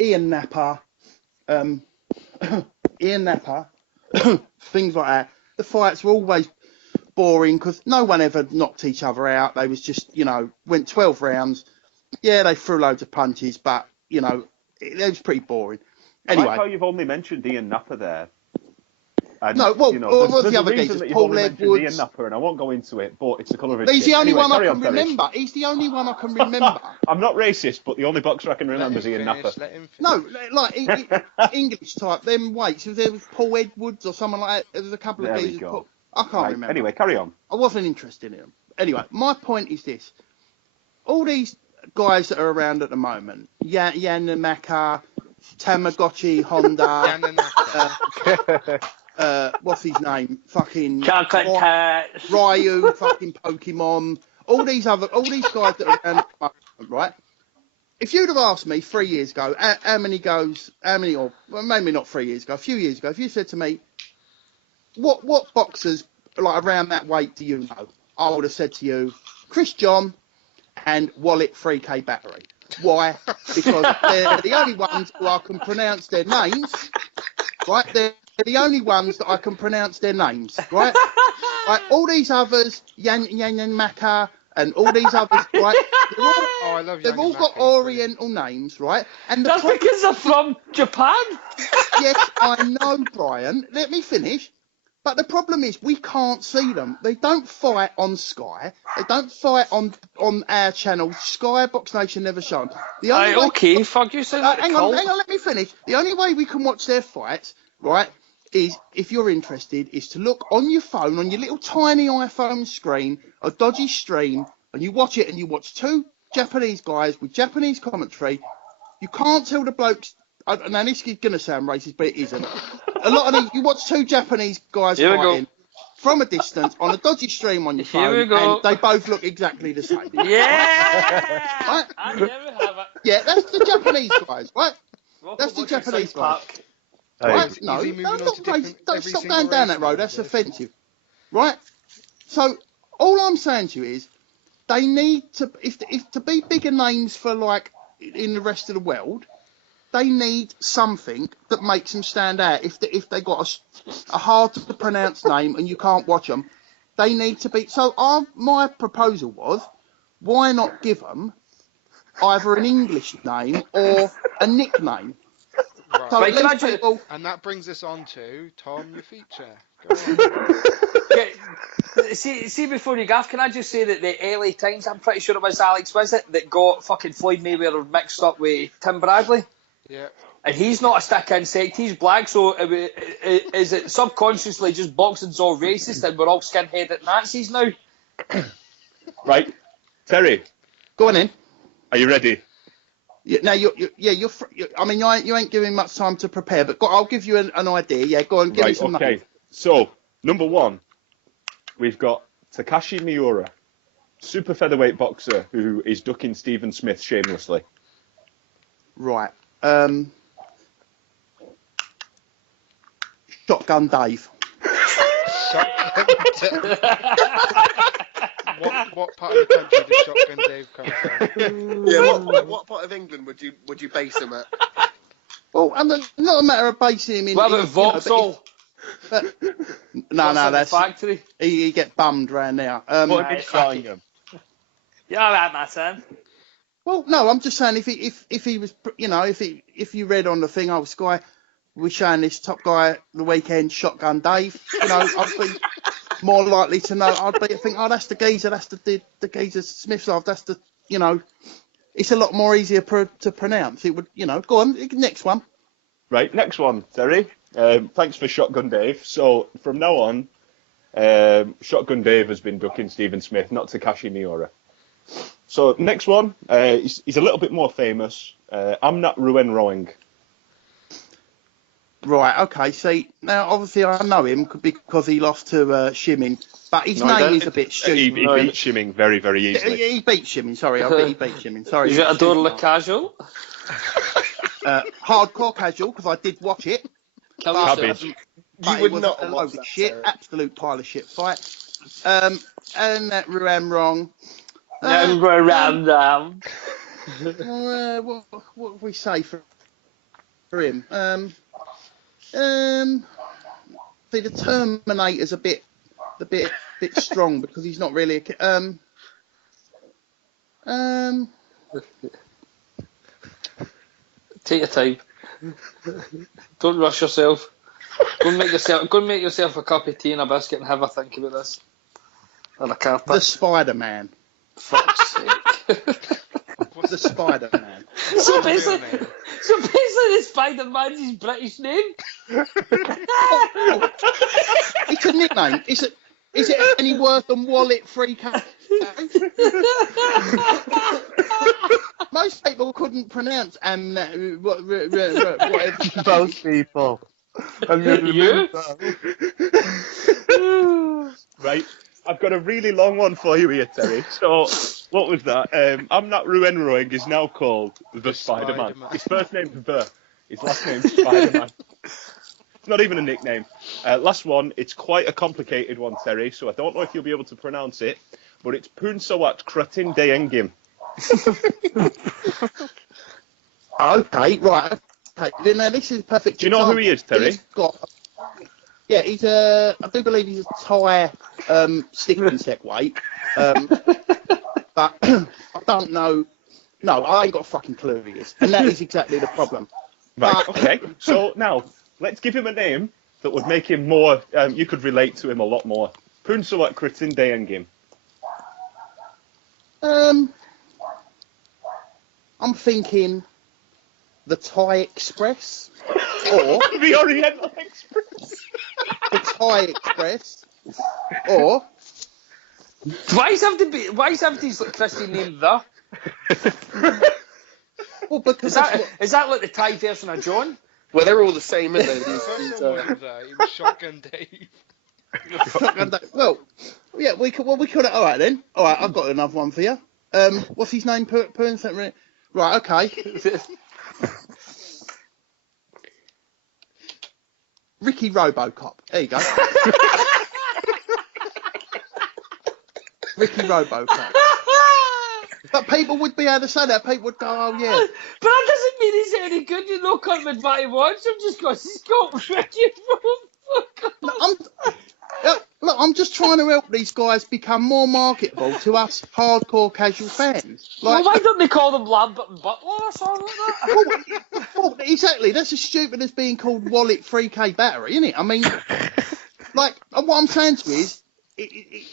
Ian Napper, things like that. The fights were always boring because no one ever knocked each other out. They was just, you know, went 12 rounds. Yeah, they threw loads of punches, but, you know, it was pretty boring. I like Anyway, how you've only mentioned Ian Napper there. And, No, well, you know, what's there's the a other reason geezers? that you've Paul only mentioned Edwards. Ian Napper, and I won't go into it, but it's the colour of his he's skin. the only Anyway, one I carry can on, Terry. remember. He's the only one I can remember. I'm not racist, but the only boxer I can Let remember him is Ian finish, Napper. let him finish. No, like English type, them weights. If there was Paul Edwards or someone like that, there was a couple There of we geezers. go. I can't Right, remember. anyway, carry on. I wasn't interested in them. Anyway, my point is this. All these guys that are around at the moment, Yanamaka, Tamagotchi, Honda, what's his name? Fucking Chocolate cats. Ryu, fucking Pokemon, all these guys that are around at the moment, right? If you'd have asked me 3 years ago, or well, maybe not 3 years ago, a few years ago, if you said to me, what boxers like around that weight do you know? I would have said to you, Chris John and Wallet 3K Battery. Why? Because they're the only ones who I can pronounce their names, right? They're the only ones that I can pronounce their names, right? Like, all these others, Yan Maka, and all these others, right? I love They've all got Oriental names, right? And the That's because they're from Japan. yes, I know, Brian. Let me finish. But the problem is we can't see them. They don't fight on Sky. They don't fight on our channel. Sky Box Nation never show them. The only way- Okay, fuck you. Sound like hang on, let me finish. The only way we can watch their fights, right, is, if you're interested, is to look on your phone, on your little tiny iPhone screen, a dodgy stream, and you watch it, and you watch two Japanese guys with Japanese commentary. You can't tell the blokes. Now this is going to sound racist, but it isn't. A lot of these, you watch two Japanese guys Here we go. fighting from a distance on a dodgy stream on your Here phone, we go. and they both look exactly the same. Yeah! Right? And there we have it. Yeah, that's the Japanese guys, right? Rocco That's the Bush Japanese South Park. Right? Is No, he moving no, on not to different- race. Don't every stop single going down race that road. now, That's yes? offensive, right? So all I'm saying to you is they need to, if to be bigger names for like in the rest of the world, they need something that makes them stand out. If they got a hard to pronounce name and you can't watch them, they need to be. So my proposal was, why not give them either an English name or a nickname? Right. So Right, at can I least ju- people. And that brings us on to Tom, your feature. Go on. See, before you gaff, can I just say that the LA Times, I'm pretty sure it was Alex, was it, that got fucking Floyd Mayweather mixed up with Tim Bradley? Yeah. And he's not a stick insect, he's black, so is it subconsciously just boxing's all racist and we're all skin-headed Nazis now? Right, Terry, Go on in. are you ready? Yeah, now I mean, you ain't giving much time to prepare, but I'll give you an idea. Yeah, go on, give me Right, some okay. names. So, number 1, we've got Takashi Miura, super featherweight boxer who is ducking Stephen Smith shamelessly. Right. Shotgun Dave. What part of the country does Shotgun Dave come from? Yeah, what part of England would you base him at? Well, not a matter of basing him in. What about Vauxhall? No, that's factory. He get bummed round there. What did Shottingham? Yeah, all right, my son. Well, no, I'm just saying if he was, if you read on the thing, Sky, we're showing this top guy the weekend, Shotgun Dave. I'd be more likely to know. I'd think, that's the geezer, that's the geezer Smith's off. That's the, it's a lot more easier to pronounce. It would, go on, next one. Right, next one, Terry. Thanks for Shotgun Dave. So from now on, Shotgun Dave has been ducking Stephen Smith, not Takashi Miura. So next one, he's a little bit more famous. I'm not Ruen Roing. Right, okay. See, now obviously I know him because he lost to Shimin, but his name is a bit stupid. He beat Shimin very, very easily. He beat Shimin. Sorry, he beat Shimin. Sorry. Is it Adore Casual? Hardcore casual because I did watch it. Cabbage. You would not a have load watched of that, shit, Sarah. absolute pile of shit fight. And that Ruam wrong. What do we say for him? See, the Terminator's a bit strong because he's not really Take your time. Don't rush yourself. Go and make yourself a cup of tea and a biscuit and have a think about this. On a carpet. the Spider-Man. Fuck's sake. The Spider-Man. So basically, the Spider-Man's his British name. It's a nickname. Is it any worse than Wallet Free Cash? Most people couldn't pronounce whatever. Most people. You? Right, I've got a really long one for you here, Terry. So, what was that? I'm not Ruen Roing is now called the Spider-Man. His first name's The. His last name's Spider-Man. It's not even a nickname. Last one, it's quite a complicated one, Terry, so I don't know if you'll be able to pronounce it, but it's Punsawat Kratin Deyengim. Okay, right. Okay, now this is perfect. Do you know who he is, Terry? He's I do believe he's a Thai stick insect weight. But I don't know. No, I ain't got a fucking clue who he is, and that is exactly the problem. Right. Okay. So now let's give him a name that would make him more. You could relate to him a lot more. Punsawat Kratin Deyengim. I'm thinking the Thai Express or The Oriental Express. the Thai Express or Why is everybody's like Christian named The? well because Is that like the Thai version of John? Well, they're all the same, aren't they? First one was it was Shotgun Dave. well, yeah, we could. All right then. All right, I've got another one for you. What's his name? Right, okay. Ricky Robocop. There you go. Ricky Robocop. But people would be able to say that. People would go, oh yeah. But that doesn't mean he's any good. You know, cut him in by once. I'm just going, he's got Ricky Robocop. I'm just trying to help these guys become more marketable to us hardcore casual fans. Well, why don't they call them Lambert and Butler or something like that? Well, exactly. That's as stupid as being called Wallet 3K Battery, isn't it? I mean, like, what I'm saying to you is,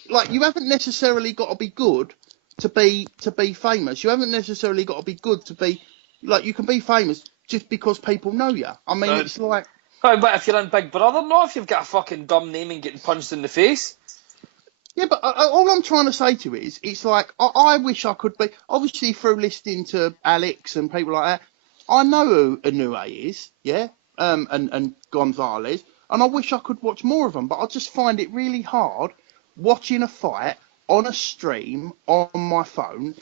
like, you haven't necessarily got to be good to be famous. You haven't necessarily got to be good to be, like, you can be famous just because people know you. I mean, it's like... Oh, but if you're in Big Brother, not if you've got a fucking dumb name and getting punched in the face. Yeah, but all I'm trying to say to you is, it's like, I wish I could be, obviously through listening to Alex and people like that, I know who Inoue is, yeah, and Gonzalez, and I wish I could watch more of them, but I just find it really hard watching a fight on a stream on my phone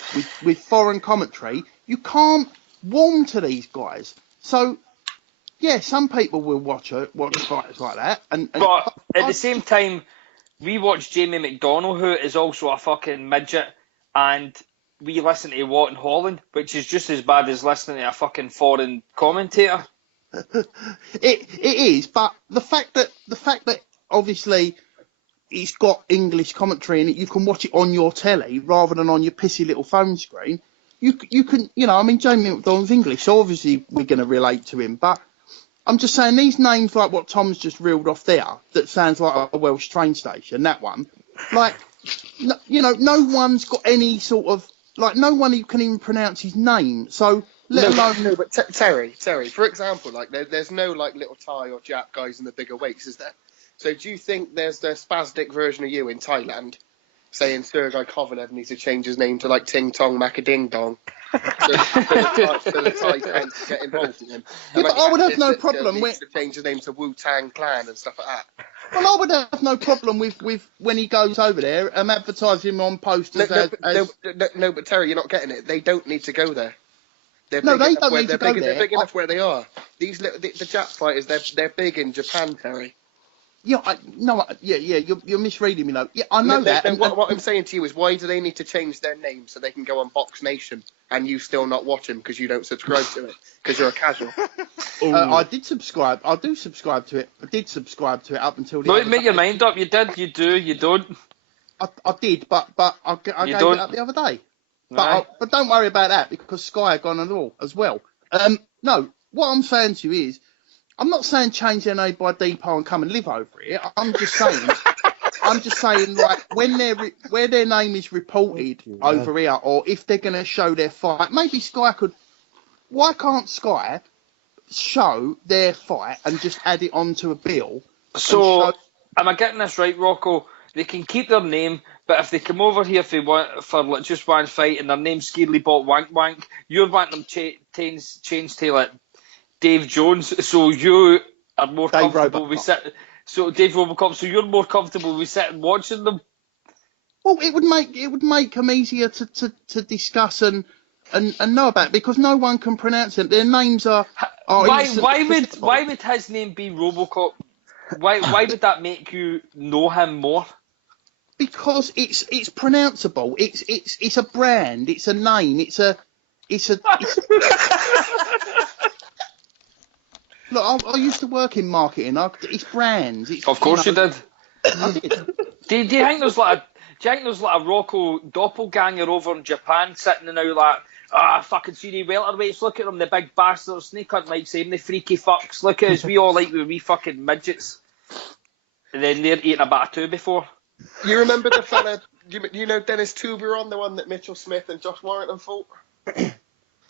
with foreign commentary. You can't warm to these guys. So, yeah, some people will watch fighters like that. But at the same time, we watch Jamie McDonnell, who is also a fucking midget, and we listen to Watt and Holland, which is just as bad as listening to a fucking foreign commentator. It is, but the fact that obviously it's got English commentary in it, you can watch it on your telly rather than on your pissy little phone screen. You can, I mean, Jamie McDonnell's English, so obviously we're going to relate to him, but I'm just saying these names like what Tom's just reeled off there, that sounds like a Welsh train station, that one, like, no one's got any sort of, like, no one who can even pronounce his name, so let alone... No, but Terry, for example, like, there's no, like, little Thai or Jap guys in the bigger weights, is there? So do you think there's the spastic version of you in Thailand saying Sergei Kovalev needs to change his name to, like, Ting Tong Macading Dong? So the Thai fans get involved in him. Yeah, but I would have no problem with... to change his name to Wu-Tang Clan and stuff like that. Well, I would have no problem with when he goes over there, advertising him on posters No, but Terry, you're not getting it. They don't need to go there. They don't need to go there. They're big enough where they are. The Jap fighters, they're big in Japan, Terry. Yeah, you're misreading me though. Yeah, I know that. And what I'm saying to you is, why do they need to change their name so they can go on Box Nation and you still not watch them because you don't subscribe to it because you're a casual? I did subscribe. I do subscribe to it. I did subscribe to it up until the. Don't make your mind up. You did. You do. You don't. I did, but I gave it up the other day. But don't worry about that because Sky have gone on all as well. No, what I'm saying to you is, I'm not saying change their name by Depot and come and live over here. I'm just saying, like, when where their name is reported over here, or if they're going to show their fight, maybe Sky could. Why can't Sky show their fight and just add it onto a bill? So, am I getting this right, Rocco? They can keep their name, but if they come over here for like, just one fight and their name's Skeedly Bot Wank Wank, you're wanting them changed to like Dave Jones, so you are more Dave comfortable with sitting. So Dave Robocop, so you're more comfortable with sitting watching them. Well, it would make them easier to discuss and know about, because no one can pronounce it. Their names are. Why would his name be Robocop? Why would that make you know him more? Because it's pronounceable. It's a brand. It's a name. It's Look, I used to work in marketing. It's brands. Of course you did. I did. Do you think there's like a Rocco doppelganger over in Japan sitting in now like, fucking CD welterweights, look at them, the big bastards, snake hunt like saying the freaky fucks, look at us, we all like we fucking midgets. And then they're eating a Batu before. You remember the fella, you know Dennis Tuberon, the one that Mitchell Smith and Josh Warrington fought?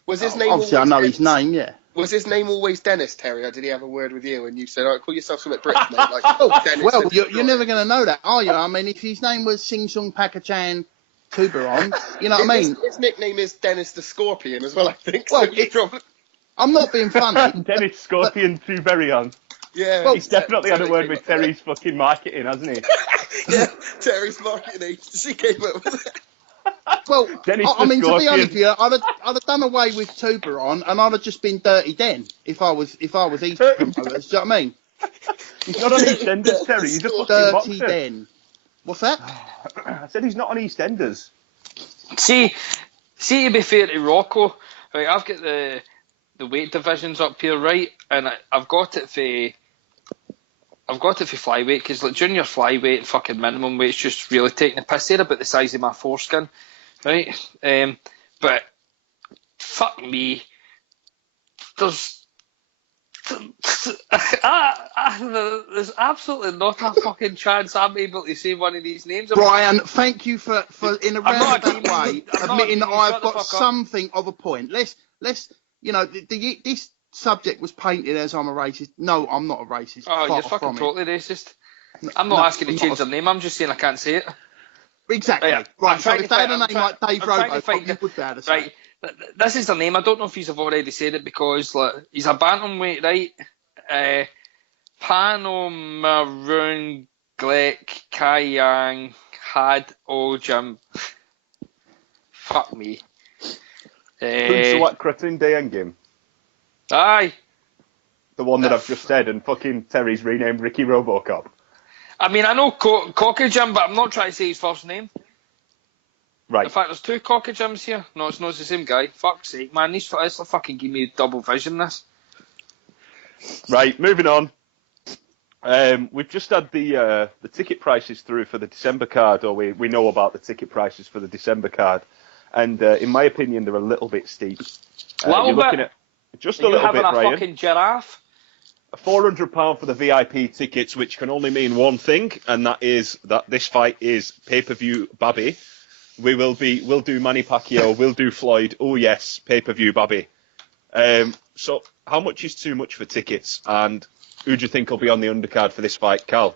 Was his name obviously I know his name, yeah. Was his name always Dennis, Terry, or did he have a word with you and you said, all right, call yourself something British, mate? Like, Dennis, well, you're never going to know that, are you? I mean, if his name was Sing Sung Pakachan Tuberon, you know what I mean? His nickname is Dennis the Scorpion as well, I think. Well, so I'm not being funny. Dennis Scorpion Tuberion. Yeah. Well, he's definitely had a word with Terry's fucking marketing, hasn't he? Yeah, Terry's marketing agency came up with it. Well, I mean, to be honest with you, I'd have done away with Tuberon, and I'd have just been Dirty Den if I was East promoters. Do you know what I mean? He's not on EastEnders, Terry. He's a fucking Dirty boxer. Den. What's that? I said he's not on EastEnders. See, to be fair to Rocco, right, I've got the weight divisions up here, right, and I've got it for flyweight, because like junior flyweight and fucking minimum weight's just really taking the piss there about the size of my foreskin, right? But fuck me, there's absolutely not a fucking chance I'm able to say one of these names. Brian, thank you for in a roundabout way admitting that I've got something of a point. Let's this subject was painted as I'm a racist. No, I'm not a racist. Oh, you're fucking totally racist. I'm not asking to change their name. I'm just saying I can't say it. Exactly. Right. So if they had a name like Dave Robo, you would be able to say. Right. This is the name. I don't know if he's already said it because like, he's a bantamweight, right? Pano, Maroon, Gleck, Kayang, Had, Ojam. Fuck me. What Kratunde Endgame? Aye. The one that I've just said, and fucking Terry's renamed Ricky Robocop. I mean, I know Cockajim, but I'm not trying to say his first name. Right. In fact, there's two Cockajims here. No, it's not the same guy. Fuck's sake, man. This fucking give me double vision, this. Right, moving on. We've just had the ticket prices through for the December card, or we know about the ticket prices for the December card, and in my opinion, they're a little bit steep. Little bit? At just Are a you little having bit, a Ryan. fucking giraffe? £400 for the VIP tickets, which can only mean one thing, and that is that this fight is pay-per-view Babby. We'll do Manny Pacquiao, we'll do Floyd. Oh yes, pay-per-view Babby. So how much is too much for tickets, and who do you think will be on the undercard for this fight, Cal?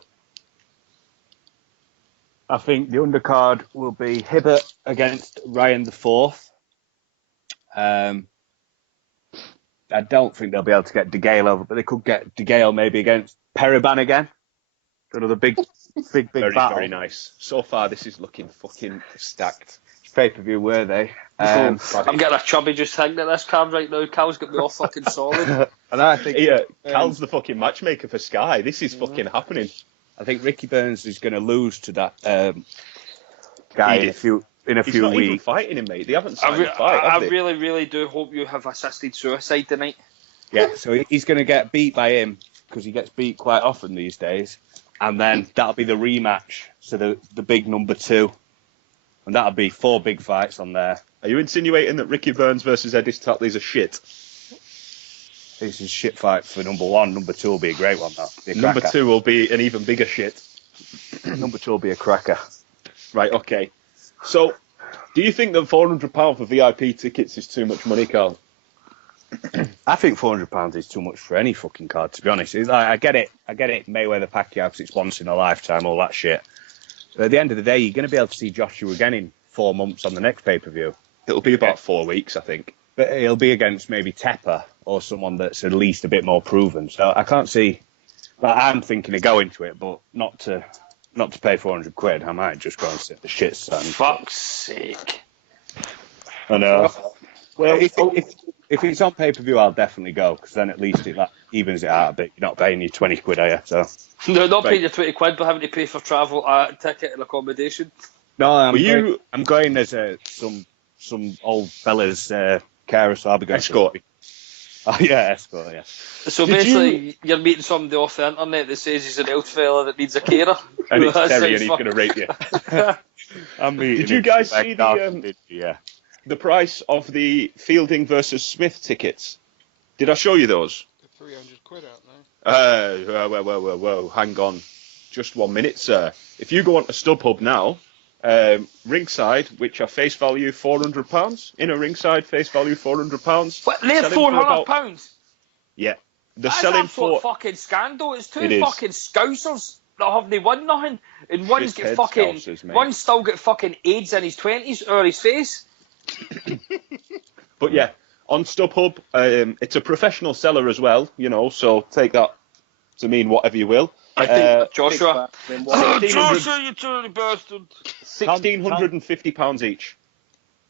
I think the undercard will be Hibbert against Ryan the Fourth. I don't think they'll be able to get De Gale over, but they could get De Gale maybe against Periban again. Another big Very, battle. very nice. So far, this is looking fucking stacked. Pay-per-view worthy. I'm getting a chubby just thinking at this card right now. Cal's got me all fucking solid. And I think Cal's the fucking matchmaker for Sky. This is fucking happening. I think Ricky Burns is going to lose to that guy in a few He's not even weeks. fighting him, mate. They haven't signed a fight, have I they? really, really do hope you have assisted suicide tonight. Yeah, so he's going to get beat by him because he gets beat quite often these days, and then that'll be the rematch. So the big number 2, and that'll be 4 big fights on there. Are you insinuating that Ricky Burns versus Eddie Tatley's a shit? This is a shit fight for number 1. Number 2 will be a great one, though. Number 2 will be an even bigger shit. Number 2 will be a cracker. Right, okay. So, do you think that £400 for VIP tickets is too much money, Carl? I think £400 is too much for any fucking card, to be honest. I get it, Mayweather Pacquiao, because it's once in a lifetime, all that shit. But at the end of the day, you're going to be able to see Joshua again in 4 months on the next pay-per-view. It'll be about 4 weeks, I think. But he'll be against maybe Tepper or someone that's at least a bit more proven. So I can't see. Like, I'm thinking of going to it, but not to pay £400. I might just go and sit the shit stand. Fuck's sake. I know. Well, if it's on pay-per-view, I'll definitely go, because then at least it evens it out a bit. You're not paying your 20 quid, are you? So. No, not paying your 20 quid, but having to pay for travel, ticket and accommodation. No, I'm going as some old fella's carer, so I'll be going. Escort. Oh yeah, escort, yeah. So basically, you're meeting somebody off the internet that says he's an old fella that needs a carer. And it's Terry and he's going to rape you. Did you guys see the price of the Fielding versus Smith tickets? Did I show you those? They're 300 quid out now. Whoa. Hang on. Just 1 minute, sir. If you go on to StubHub now, ringside, which are face value £400. Inner ringside, face value £400. What, they're £400? Yeah. They're That's selling absolute fucking scandal. It's two It fucking scousers that haven't won nothing. And one's got Shithead fucking... scousers, mate. One's still got fucking AIDS in his 20s or his face. But yeah, on StubHub, it's a professional seller as well, so take that to mean whatever you will. I think Joshua... Joshua, you dirty bastard! £1,650 each.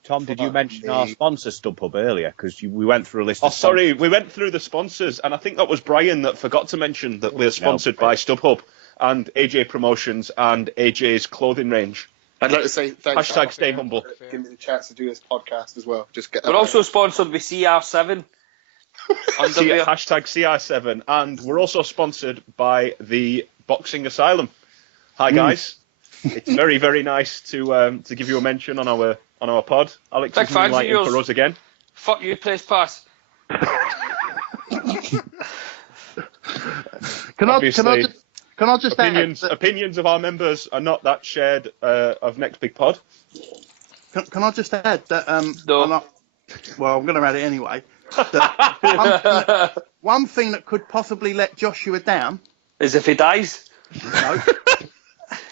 Tom, did you mention our sponsor StubHub earlier? Because we went through a list. Oh, sorry, we went through the sponsors, and I think that was Brian that forgot to mention that we're sponsored by StubHub and AJ Promotions and AJ's clothing range. I'd like to say thanks. Hashtag stay humble. For giving me the chance to do this podcast as well. Just get that We're also sponsored by CR7. Hashtag CR7, and we're also sponsored by the Boxing Asylum. Hi guys, it's very, very nice to give you a mention on our pod. Alex Big is fans of moonlighting yours. for us again. Fuck you, press pass. Can I Obviously, just add that, opinions of our members are not that shared of Next Big Pod. can I just add that No. I'm going to add it anyway. That one thing that could possibly let Joshua down. As if he dies. No.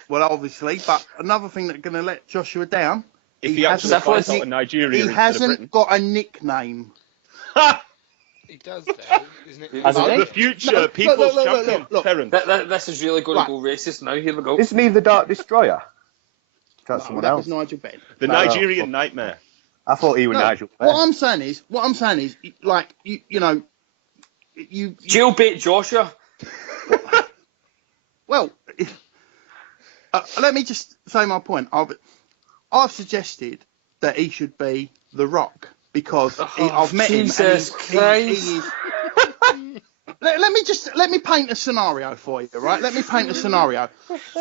Well, obviously, but another thing that's going to let Joshua down. If he actually syphilis. fights out in Nigeria He instead of Britain. hasn't got a nickname. He does, though, isn't it? Hasn't he? The future No, people's look, champion, look. Terence. This is really going Right. to go racist now. Here we go. Isn't he the Dark Destroyer? That's No, someone that else. was Nigel Benn. The Nigerian Nightmare. I thought he was No, Nigel. what I'm saying is, like, you know, Jailbait Joshua. well, let me just say my point. I've suggested that he should be The Rock because I've met him. Jesus And he is. Let me paint a scenario for you, right? Let me paint a scenario.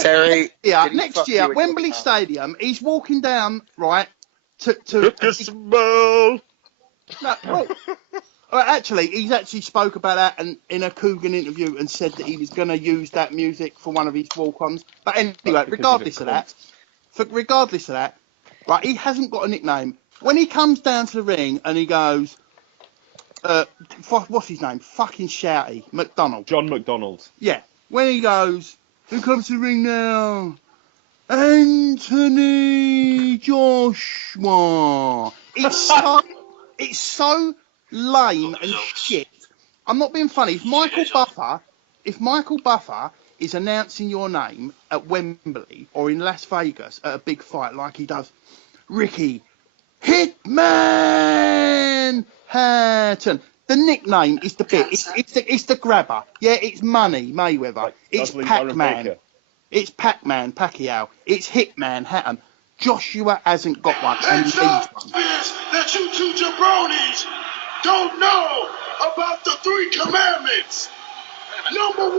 Terry. Yeah, next year at Wembley Stadium, he's walking down right to Smell. No, well, actually, he's actually spoke about that and in a Coogan interview and said that he was going to use that music for one of his walk-ons. But anyway, regardless of that, right, he hasn't got a nickname. When he comes down to the ring and he goes, what's his name? Fucking shouty, McDonald. John McDonald. Yeah. When he goes, who comes to the ring now? Anthony Joshua. It's so lame and shit. I'm not being funny. If Michael Buffer is announcing your name at Wembley or in Las Vegas at a big fight like he does, Ricky Hitman Hatton. The nickname is the bit. It's the grabber. Yeah, it's Money Mayweather. Like it's Gosling, Baron Pac-Man. Baker. It's Pac-Man Pacquiao. It's Hitman Hatton. Joshua hasn't got one, and he needs one. That you two jabronis don't know about the 3 commandments. Number 1,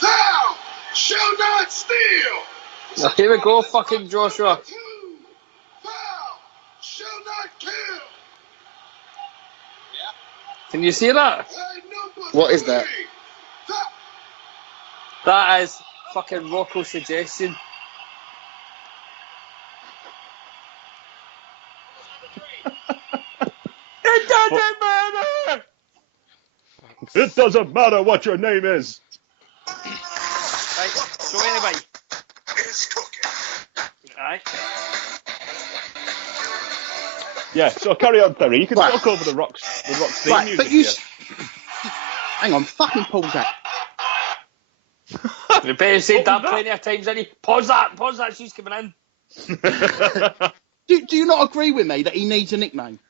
thou shalt not steal. Now, here we go, fucking Joshua. 2, thou shalt not kill. Can you see that? And number What is that? 3, That is fucking Rocco's suggestion. It doesn't matter. It doesn't matter what your name is. Right, so anyway. is cooking. Right. Yeah. So carry on, Terry. You can Right. talk over the Rock's theme Right, music. but you... here. Hang on, fucking pause that. You better said that What was plenty of times, didn't he? Pause that, she's coming in. Do you not agree with me that he needs a nickname?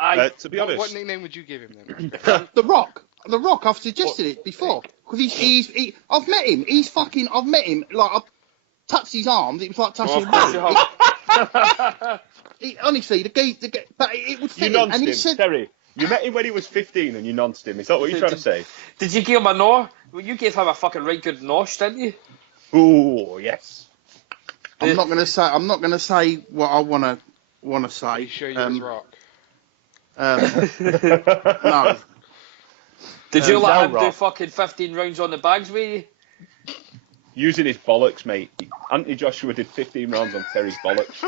Aye. To be honest, What nickname would you give him then? The Rock. The Rock, I've suggested it before. Because I've met him. I've met him, like, I've touched his arms. It was like touching Of course you wood. have. Honestly, but it would you fit him. nonced And he him, said, Terry. You met him when he was 15 and you nonced him. Is that what you're trying to say? Did you give him a no? Well, you gave him a fucking right good nosh, didn't you? Ooh, yes. I'm not gonna say what I wanna say. He show you his rock. No. Did you now let him do Rock. fucking 15 rounds on the bags with you? Using his bollocks, mate. Anthony Joshua did 15 rounds on Terry's bollocks.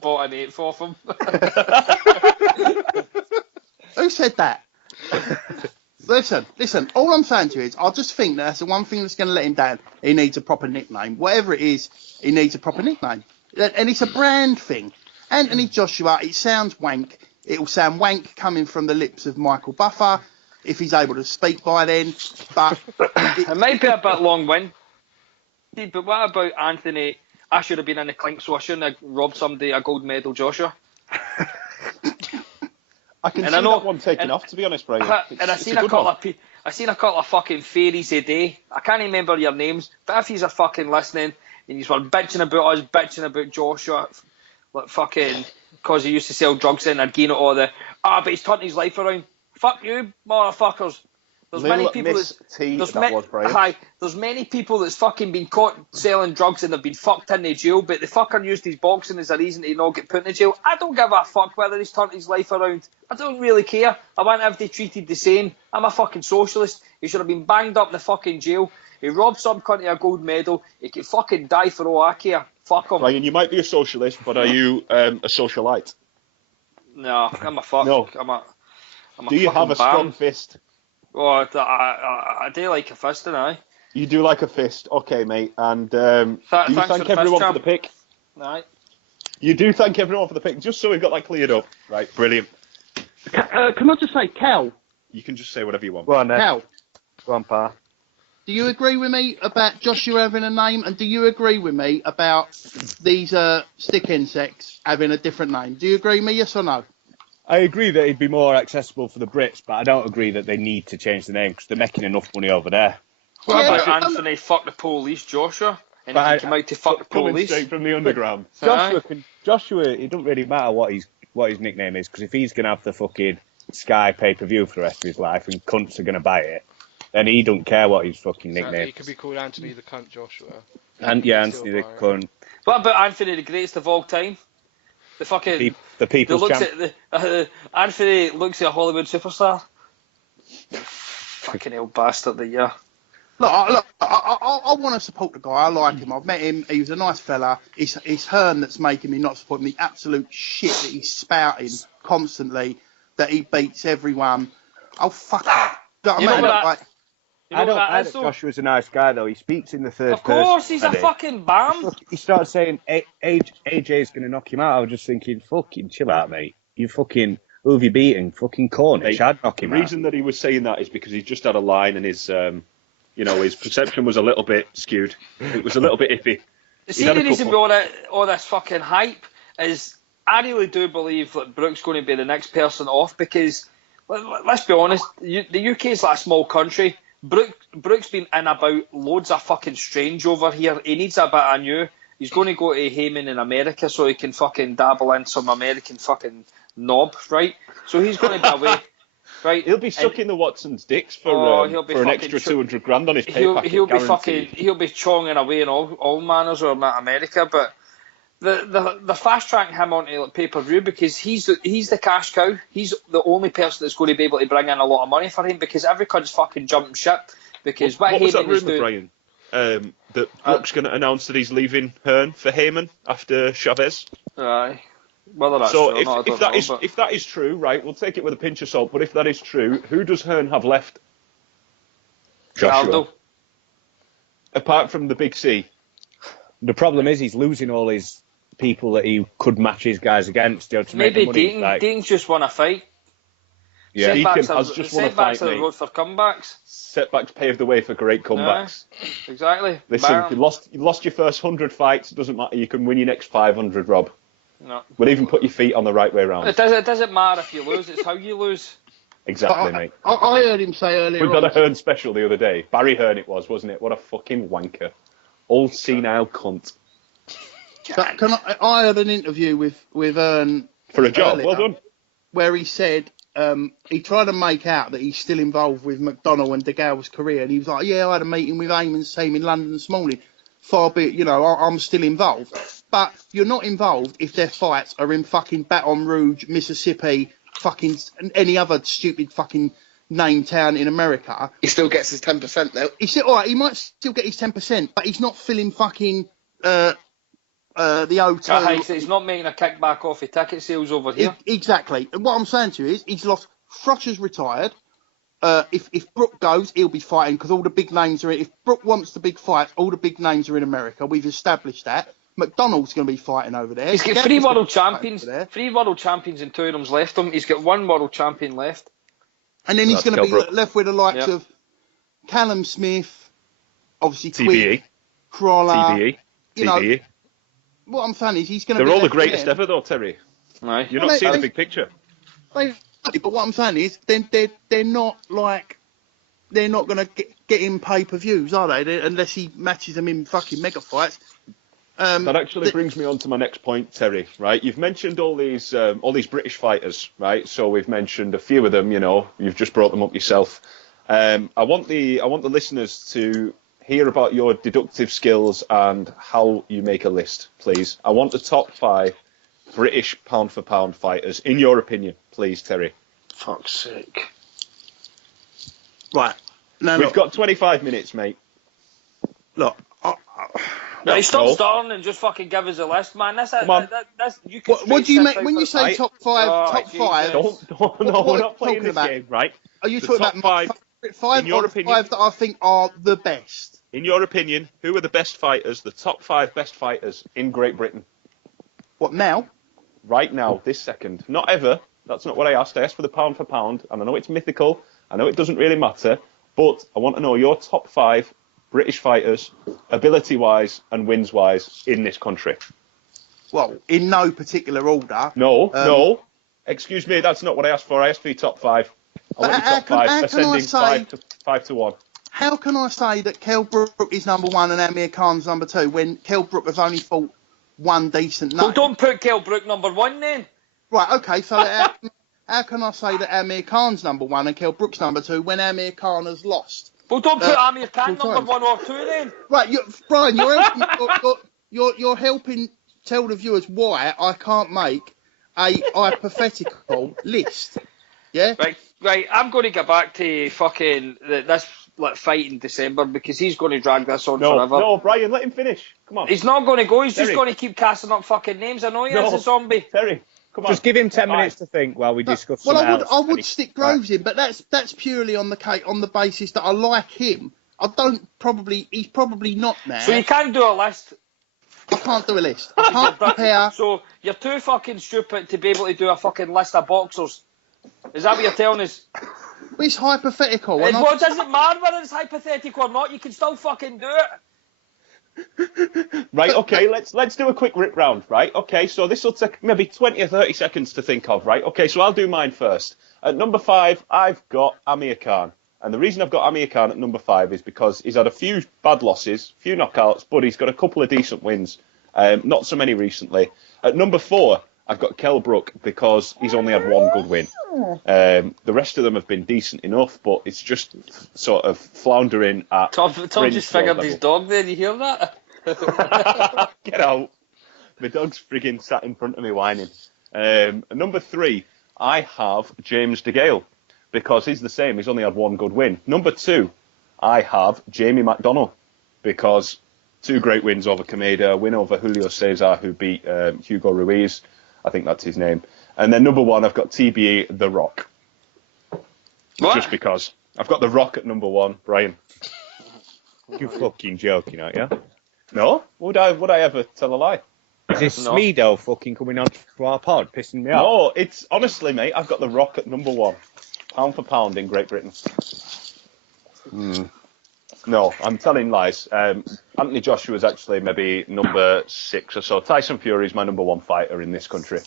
Bought an 8 for him. Who said that? Listen. All I'm saying to you is, I just think that's the one thing that's going to let him down. He needs a proper nickname. Whatever it is, he needs a proper nickname. And it's a brand thing. Anthony Joshua, it sounds wank. It will sound wank coming from the lips of Michael Buffer, if he's able to speak by then. But It might be a bit long-winded, but what about Anthony? I should have been in the clink, so I shouldn't have robbed somebody a gold medal, Joshua. I can And see I know- that one taking and- off, to be honest, Brian. And I seen a couple of fucking fairies a day. I can't remember your names, but if you're fucking listening and you were bitching about us, bitching about Joshua, like fucking, because he used to sell drugs in and gain it all the, but he's turned his life around. Fuck you, motherfuckers. There's Little many people Miss T, there's that was, Brian. there's many people that's fucking been caught selling drugs and they've been fucked in the jail, but the fucker used his boxing as a reason to not get put in the jail. I don't give a fuck whether he's turned his life around. I don't really care. I want everybody treated the same. I'm a fucking socialist. He should have been banged up in the fucking jail. He robbed some cunt of a gold medal. He could fucking die for all I care. Fuck him. Brian, you might be a socialist, but are you a socialite? No, I'm a fuck. No. I'm a Do you have fucking a strong bam. fist? Oh, I do like a fist, don't I? You do like a fist, okay, mate. And do you Thanks for thank the everyone fist, for the pick? Right. You do thank everyone for the pick, just so we've got that cleared up. Right, brilliant. Can I just say, Cal? You can just say whatever you want. Go on, then. Cal, Go on, Pa. do you agree with me about Joshua having a name? And do you agree with me about these stick insects having a different name? Do you agree with me, yes or no? I agree that it'd be more accessible for the Brits, but I don't agree that they need to change the name because they're making enough money over there. What Yeah, about Anthony fuck the police, Joshua? And But he came out to fuck the Coming police. straight from the underground. Joshua, it doesn't really matter what his nickname is because if he's going to have the fucking Sky pay-per-view for the rest of his life and cunts are going to buy it, then he don't care what his fucking nickname He could be called Anthony the Cunt Joshua. And yeah, Anthony the cunt. What about Anthony, the greatest of all time? The fucking... The people's looks champ. at Anthony looks at a Hollywood superstar. Fucking hell bastard that you are. Look, I want to support the guy. I like him. I've met him. He was a nice fella. It's Hearn that's making me not support him. The absolute shit that he's spouting constantly, that he beats everyone. Oh, fuck off. You know what I think Joshua's a nice guy, though. He speaks in the third Of course, person. he's a fucking bam. He started saying AJ's going to knock him out. I was just thinking, fucking chill out, mate. You fucking, who have you beaten? Fucking Cornish. I'd knock him out. The reason that he was saying that is because he's just had a line and his perception was a little bit skewed. It was a little bit iffy. See, the reason for all this fucking hype is I really do believe that Brooks going to be the next person off because, let's be honest, the UK is like a small country. Brooks been in about loads of fucking strange over here. He needs a bit of new. He's going to go to Heyman in America so he can fucking dabble in some American fucking knob, right? So he's going to be away. Right, he'll be sucking the Watsons' dicks for an extra $200,000 on his pay packet. He'll be chonging away in all manners or in America. But the fast track him onto pay per view because he's the cash cow. He's the only person that's going to be able to bring in a lot of money for him because every cunt's fucking jumping ship. Because what was that rumour, Brian? That Brooks going to announce that he's leaving Hearn for Heyman after Chavez. Aye. Whether that's so true or not, I don't know, if that is true, right, we'll take it with a pinch of salt. But if that is true, who does Hearn have left? Joshua. Aldo. Apart from the Big C. The problem is he's losing all his people that he could match his guys against. To Maybe make the money, Deacon's just won a fight. Yeah, Deacon has just won a fight, setbacks are the road for comebacks. Setbacks paved the way for great comebacks. Yeah, exactly. Listen, you lost your first 100 fights. It doesn't matter. You can win your next 500, Rob. No. We'll even put your feet on the right way round. It doesn't matter if you lose. It's how you lose. Exactly, mate. I heard him say earlier We've got a Hearn special the other day. Barry Hearn it was, wasn't it? What a fucking wanker. Old senile cunt. I had an interview with Hearn for a job. earlier, Well done. Where he said he tried to make out that he's still involved with McDonnell and DeGale's career, and he was like, "Yeah, I had a meeting with Eamon's team in London this morning. Far be it, I'm still involved." But you're not involved if their fights are in fucking Baton Rouge, Mississippi, fucking any other stupid fucking name town in America. He still gets his 10% though. He said, all right, he might still get his 10%, but he's not filling fucking the hotel. He's not making a kickback off his ticket sales over here. Exactly. And what I'm saying to you is he's lost. Frotcher's retired. If Brook goes, he'll be fighting because all the big names are in. If Brook wants the big fights, all the big names are in America. We've established that. McDonald's going to be fighting over there. He's got 3 world champions. 3 world champions and 2 of them's left him. He's got 1 world champion left. And then he's going to be left with the likes of Callum Smith, obviously TBE, Crawler, TBE. What I'm saying is he's going to. They're all the greatest ever, though, Terry. Aye. You're not seeing the big picture. But what I'm saying is, they're not going to get in pay-per-views, are they? Unless he matches them in fucking mega fights. That actually brings me on to my next point, Terry. Right, you've mentioned all these British fighters, right? So we've mentioned a few of them. You've just brought them up yourself. I want the listeners to hear about your deductive skills and how you make a list, please. I want the top 5 British pound for pound fighters, in your opinion, please, Terry. Fuck's sake. Right. We've got 25 minutes, mate. Look. Stop stalling and just fucking give us a list, man. What do you make when you say top 5? Top 5. No, we're not playing this game, right? Are you talking about my 5 in your opinion, 5 that I think are the best? In your opinion, who are the best fighters? The top 5 best fighters in Great Britain. What now? Right now, this second. Not ever. That's not what I asked. I asked for the pound for pound, and I know it's mythical. I know it doesn't really matter, but I want to know your top 5 British fighters, ability-wise and wins-wise, in this country. Well, in no particular order. No. Excuse me, that's not what I asked for. I asked for your top 5. I want your top 5, ascending 5 to 1. How can I say that Kell Brook is number 1 and Amir Khan's number 2 when Kell Brook has only fought one decent name? Well, don't put Kell Brook number 1 then. Right, okay, so how can I say that Amir Khan's number 1 and Kell Brook's number 2 when Amir Khan has lost? Well, don't put Amir Khan number 1 or 2 then. Right, Brian, you're helping, you're helping tell the viewers why I can't make a hypothetical list. Yeah? Right, I'm going to get back to fucking this fight in December because he's going to drag this on forever. No, Brian, let him finish. Come on. He's not going to go. He's Terry. just going to keep casting up fucking names. I know he is a zombie. Terry, come on. Just give him 10 minutes to think while we discuss. Well, I would stick Groves in, but that's purely on the basis that I like him. He's probably not now. So you can't do a list. I can't do a list. I can't compare. So you're too fucking stupid to be able to do a fucking list of boxers. Is that what you're telling us? It's hypothetical. What does it matter whether it's hypothetical or not? You can still fucking do it. Right, okay, let's do a quick rip round, right? Okay, so this will take maybe 20 or 30 seconds to think of, right? Okay, so I'll do mine first. At number 5, I've got Amir Khan. And the reason I've got Amir Khan at number 5 is because he's had a few bad losses, few knockouts, but he's got a couple of decent wins. Not so many recently. At number 4, I've got Kell Brook because he's only had one good win. The rest of them have been decent enough, but it's just sort of floundering at. Tom just figured his dog there. You hear that? Get out! My dog's frigging sat in front of me whining. At number 3, I have James DeGale because he's the same. He's only had one good win. Number 2, I have Jamie McDonnell because 2 great wins over Kameda, a win over Julio Cesar who beat Hugo Ruiz. I think that's his name. And then number 1, I've got TBE The Rock. What? Just because. I've got The Rock at number 1, Brian. You fucking joking, aren't you? No? Would I ever tell a lie? Is this Smedo fucking coming on to our pod, pissing me off? No, it's honestly, mate, I've got The Rock at number 1. Pound for pound in Great Britain. No, I'm telling lies. Anthony Joshua's actually maybe number 6 or so. Tyson Fury's my number 1 fighter in this country.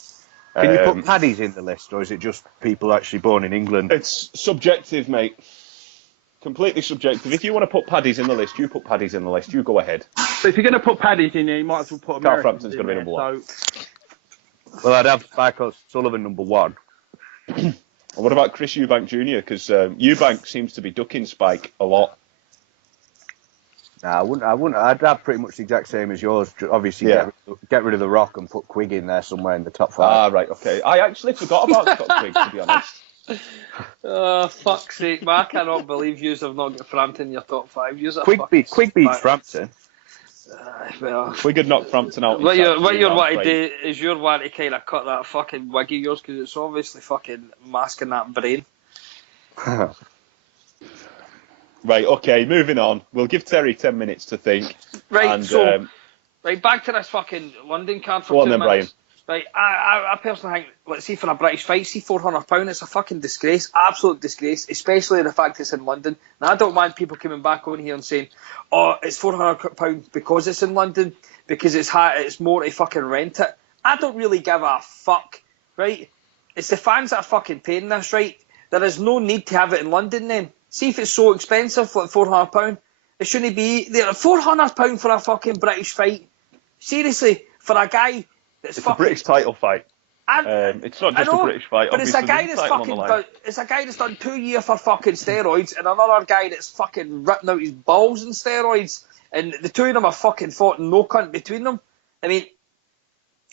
Can you put Paddy's in the list, or is it just people actually born in England? It's subjective, mate. Completely subjective. If you want to put Paddy's in the list, you put Paddy's in the list. You go ahead. But if you're going to put Paddy's in there, you might as well put Americans Carl Frampton's going to be number 1. Well, I'd have Michael Sullivan number 1. What about Chris Eubank Jr.? Because Eubank seems to be ducking Spike a lot. Nah, I wouldn't. I'd have pretty much the exact same as yours. Obviously, get rid of The Rock and put Quigg in there somewhere in the top 5. Ah, right, okay. I actually forgot about Scott Quigg, to be honest. Oh, fuck's sake, man. I cannot believe you have not got Frampton in your top 5. Quigg beats Frampton. Well, Quigg had knocked Frampton out. What you're wanting to do is you're wanting to kind of cut that fucking wig of yours because it's obviously fucking masking that brain. Right, okay, moving on. We'll give Terry 10 minutes to think. Right, and, so, back to this fucking London card for 2 minutes. Brian. Right, I personally think, let's see, for a British fight, see £400, it's a fucking disgrace, absolute disgrace, especially the fact it's in London. Now, I don't mind people coming back on here and saying, oh, it's £400 because it's in London, because it's more to fucking rent it. I don't really give a fuck, right? It's the fans that are fucking paying this, right? There is no need to have it in London then. See if it's so expensive, like £400. It shouldn't be there. £400 for a fucking British fight. Seriously, for a guy that's it's fucking... a British title fight. It's not just a British fight. But it's a guy that's fucking... It's a guy that's done 2 years for fucking steroids and another guy that's fucking ripping out his balls in steroids. And the two of them are fucking fought no cunt between them. I mean,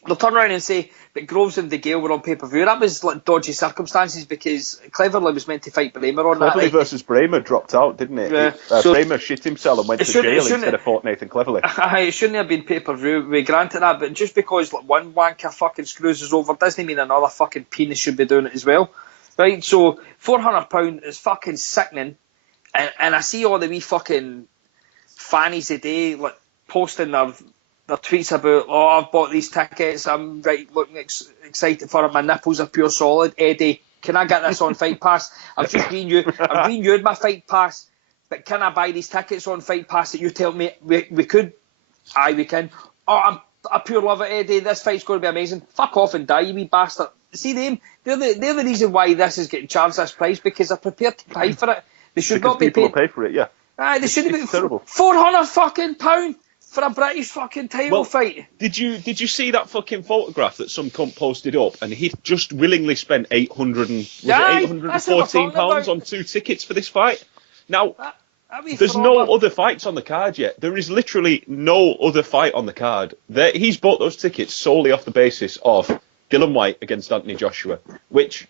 they'll turn around and say that Groves and DeGale were on pay-per-view. That was like dodgy circumstances because Cleverly was meant to fight Bramer on Cleverly that. versus Bramer dropped out, didn't it? Yeah. Bramer shit himself and went to jail instead of fought Nathan Cleverly. It shouldn't have been pay-per-view, we granted that, but just because like one wanker fucking screws us over doesn't mean another fucking penis should be doing it as well. Right, so £400 is fucking sickening, and I see all the wee fucking fannies today like posting their their tweets about, oh, I've bought these tickets, I'm looking excited for it, my nipples are pure solid. Eddie, can I get this on Fight Pass? I've renewed my Fight Pass, but can I buy these tickets on Fight Pass that you tell me we could? Aye, we can. Oh, I pure love it, Eddie. This fight's going to be amazing. Fuck off and die, you wee bastard. See them? They're the reason why this is getting charged this price, because they're prepared to pay for it. They should not be people paid. will pay for it, yeah. Aye, they should have been terrible. £400 fucking pound for a British fucking title fight. Did you see that fucking photograph that some cunt posted up, and he just willingly spent £814 on 2 tickets for this fight? Now, there's no other fights on the card yet. There is literally no other fight on the card. He's bought those tickets solely off the basis of Dylan White against Anthony Joshua, which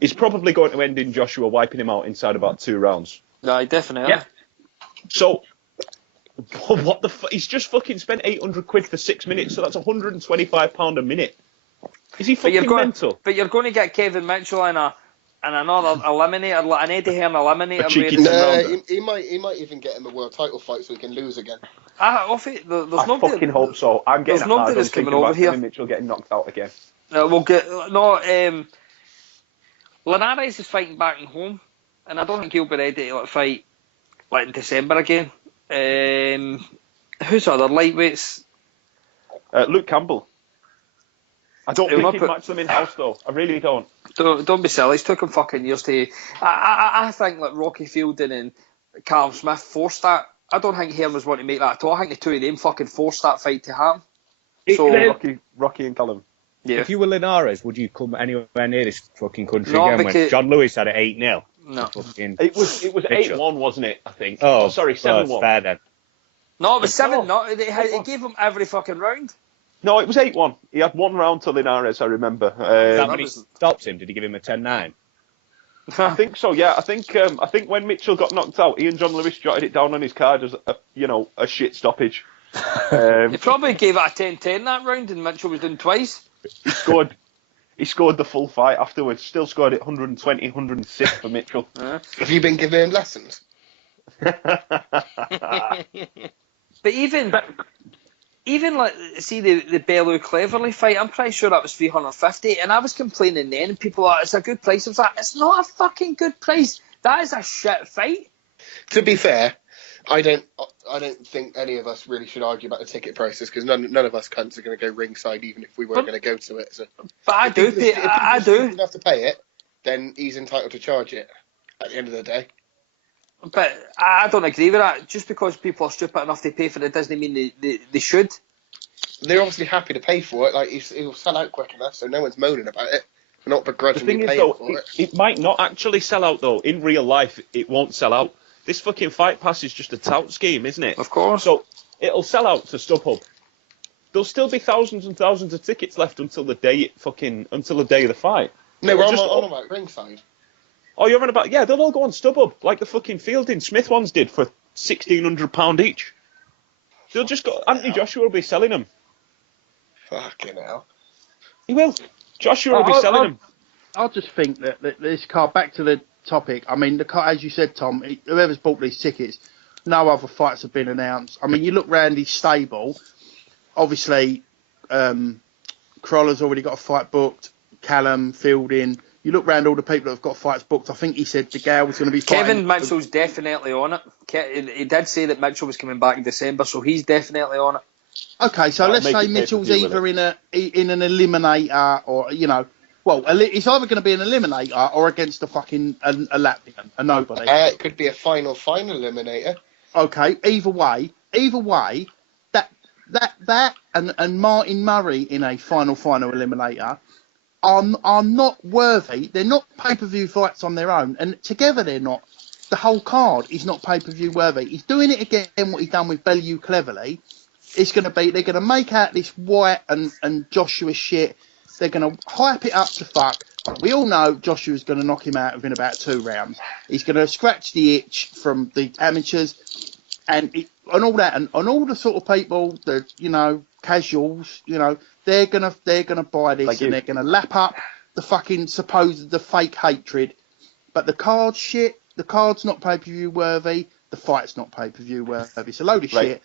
is probably going to end in Joshua wiping him out inside about 2 rounds. Aye, definitely. Yeah. So, what the fuck? He's just fucking spent £800 for 6 minutes, so that's £125 a minute. Is he fucking mental? But you're going to get Kevin Mitchell and another eliminator, like an Eddie Hearn eliminator. He might even get him a world title fight so he can lose again. I fucking hope so. I'm getting a hard on thinking about Kevin Mitchell getting knocked out again. Linares is fighting back in home, and I don't think he'll be ready to fight in December again. Who's other lightweights? Luke Campbell. I don't think he'd match them in house though. I really don't. Don't be silly. It's took him fucking years to. I think Rocky Fielding and Callum Smith forced that. I don't think Hearn was wanting to make that at all. I think the two of them fucking forced that fight to happen. So Rocky and Callum. Yeah. If you were Linares, would you come anywhere near this fucking country again? When John Lewis had it 8-0. No. It was 8-1, wasn't it? I think. Oh, sorry, 7-1. It's fair then. No, it was 7. No, it gave him every fucking round. No, it was 8-1. He had 1 round to Linares, I remember. That when he stopped him, did he give him a 10-9? I think so. Yeah, I think when Mitchell got knocked out, Ian John Lewis jotted it down on his card as a shit stoppage. He probably gave it a 10-10 that round, and Mitchell was doing twice. He scored the full fight afterwards. Still scored it 120, 106 for Mitchell. Have you been giving him lessons? But even like, see the Bellew Cleverly fight, I'm pretty sure that was 350, and I was complaining then, and people were like, it's a good price. I was like, it's not a fucking good price. That is a shit fight. To be fair, I don't think any of us really should argue about the ticket prices, because none of us cunts are going to go ringside, even if we weren't going to go to it. So, but I do. If you have to pay it, then he's entitled to charge it at the end of the day. But I don't agree with that. Just because people are stupid enough to pay for it doesn't mean they should. They're obviously happy to pay for it. Like, he'll sell out quick enough, so no one's moaning about it. We're not begrudgingly paying for it. It might not actually sell out, though. In real life, it won't sell out. This fucking Fight Pass is just a tout scheme, isn't it? Of course. So it'll sell out to StubHub. There'll still be thousands and thousands of tickets left until the day of the fight. No, we're on about ringside. Oh, you're on about... Yeah, they'll all go on StubHub, like the fucking Fielding Smith ones did for £1,600 each. They'll just go... Anthony Joshua will be selling them. Fucking hell. He will. Joshua will be selling them. I just think that this card, back to the topic, I mean, the card, as you said, Tom, whoever's bought these tickets, no other fights have been announced. I mean, you look round his stable, obviously, Croller's already got a fight booked, Callum, Fielding... You look round all the people that have got fights booked. I think he said the girl was going to be fighting. Kevin Mitchell's definitely on it. He did say that Mitchell was coming back in December, so he's definitely on it. Okay, so let's say Mitchell's either in an eliminator or, it's either going to be an eliminator or against a fucking a Latvian, a nobody. It could be a final eliminator. Okay, either way, that and Martin Murray in a final eliminator are not worthy. They're not pay-per-view fights on their own, and together they're not. The whole card is not pay-per-view worthy. He's doing it again, what he's done with Bellew Cleverly. They're going to make out this White and Joshua shit. They're going to hype it up to fuck. We all know Joshua's going to knock him out within about 2 rounds. He's going to scratch the itch from the amateurs and all that, and all the sort of people, the casuals, they're gonna buy this, like, and they're gonna lap up the fucking the fake hatred. But the card's shit. The card's not pay-per-view worthy. The fight's not pay-per-view worthy. It's a load of shit.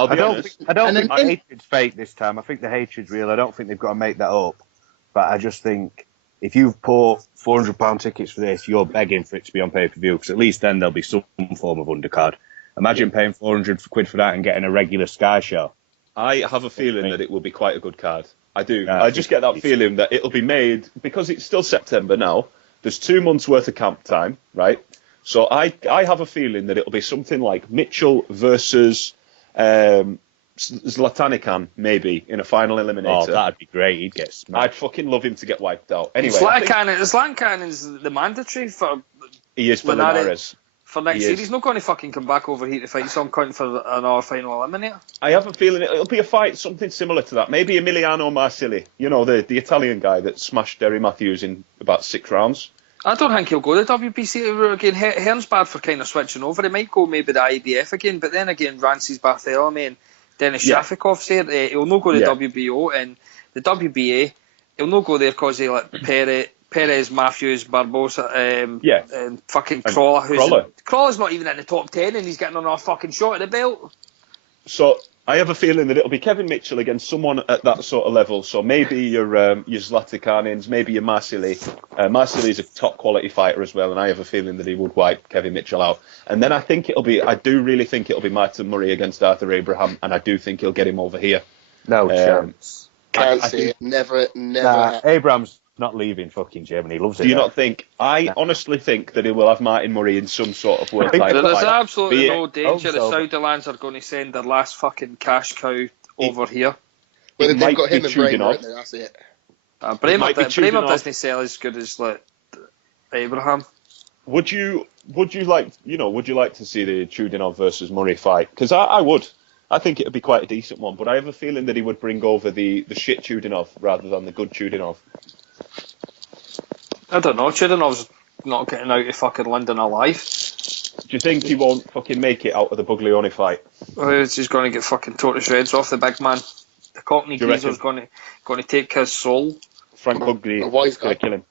I'll be honest. I don't And think then- the hatred's fake this time. I think the hatred's real. I don't think they've got to make that up. But I just think if you've bought £400 tickets for this, you're begging for it to be on pay-per-view, because at least then there'll be some form of undercard. Imagine paying £400 for that and getting a regular Sky show. I have a feeling that it will be quite a good card. I do. Yeah, I just get that feeling that it'll be made, because it's still September now, there's 2 months worth of camp time, right? So I have a feeling that it'll be something like Mitchell versus Zlatanikan, maybe, in a final eliminator. Oh, that'd be great. He'd get smacked. I'd fucking love him to get wiped out. Anyway, Zlatanikan's the mandatory for he is for Linares. for next year. He's not going to fucking come back over here to fight some cunt for another final eliminator. I have a feeling it'll be a fight, something similar to that. Maybe Emiliano Marsili, the Italian guy that smashed Derry Matthews in about 6 rounds. I don't think he'll go the WBC route again. Hearn's bad for kind of switching over. He might go maybe the IBF again, but then again, Rances Barthélemy and Denis Shafikov's there. He'll not go the WBO, and the WBA, he'll not go there because he like Perez, Matthews, Barbosa, and fucking Crawler. Crawler's not even in the top 10, and he's getting another fucking shot at the belt. So I have a feeling that it'll be Kevin Mitchell against someone at that sort of level. So maybe your Zlatikanins, maybe your Marsili. Marsili's a top quality fighter as well, and I have a feeling that he would wipe Kevin Mitchell out. And then I do really think it'll be Martin Murray against Arthur Abraham, and I do think he'll get him over here. No chance. Can't see it. Never. Nah, Abraham's not leaving fucking Germany. He loves it. Do you not think? I honestly think that he will have Martin Murray in some sort of world title There's fight. absolutely no danger the also. Saudi lands are going to send their last fucking cash cow over here. Well, It they've might got him be and Bramer, Chudinov. haven't they? That's it. might be Bramer Chudinov. doesn't sell as good as like Abraham. Would you like to see the Chudinov versus Murray fight? Because I would. I think it would be quite a decent one, but I have a feeling that he would bring over the shit Chudinov rather than the good Chudinov. I don't know. Chudinov's not getting out of fucking London alive. Do you think he won't fucking make it out of the Buglioni fight? He's going to get fucking tortoise shreds off the big man. The Cockney Do you geezer's going to take his soul. Frank Bugli A wise is going guy. to kill him.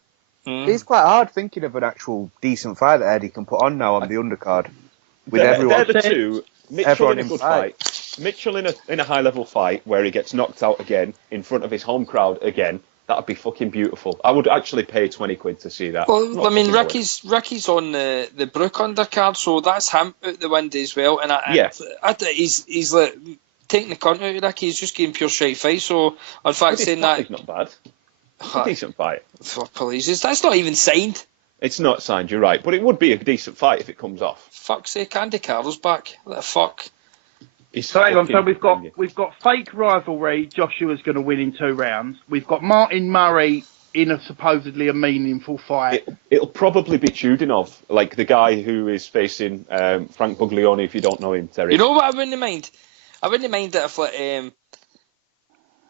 It's quite hard thinking of an actual decent fight that Eddie can put on now on the undercard. With They're the two. Mitchell everyone in a in good fight. fight. Mitchell in a high level fight where he gets knocked out again in front of his home crowd again. That'd be fucking beautiful. I would actually pay £20 to see that. Well, Not I mean, fucking worth Ricky's on the Brook undercard, so that's him out the window as well. And he's like taking the cunt out of Ricky. He's just getting pure shite fight. So, in fact, it. saying that It's not bad. It's a decent fight. for police, that's not even signed. It's not signed, you're right, but it would be a decent fight if it comes off. Fuck's sake, Andy Carroll's back. What the fuck? So hang on, so we've got fake rivalry. Joshua's going to win in 2 rounds. We've got Martin Murray in a supposedly a meaningful fight. It'll probably be Chudinov, like the guy who is facing Frank Buglioni, if you don't know him, Terry. You know what I wouldn't mind? I wouldn't mind that if like,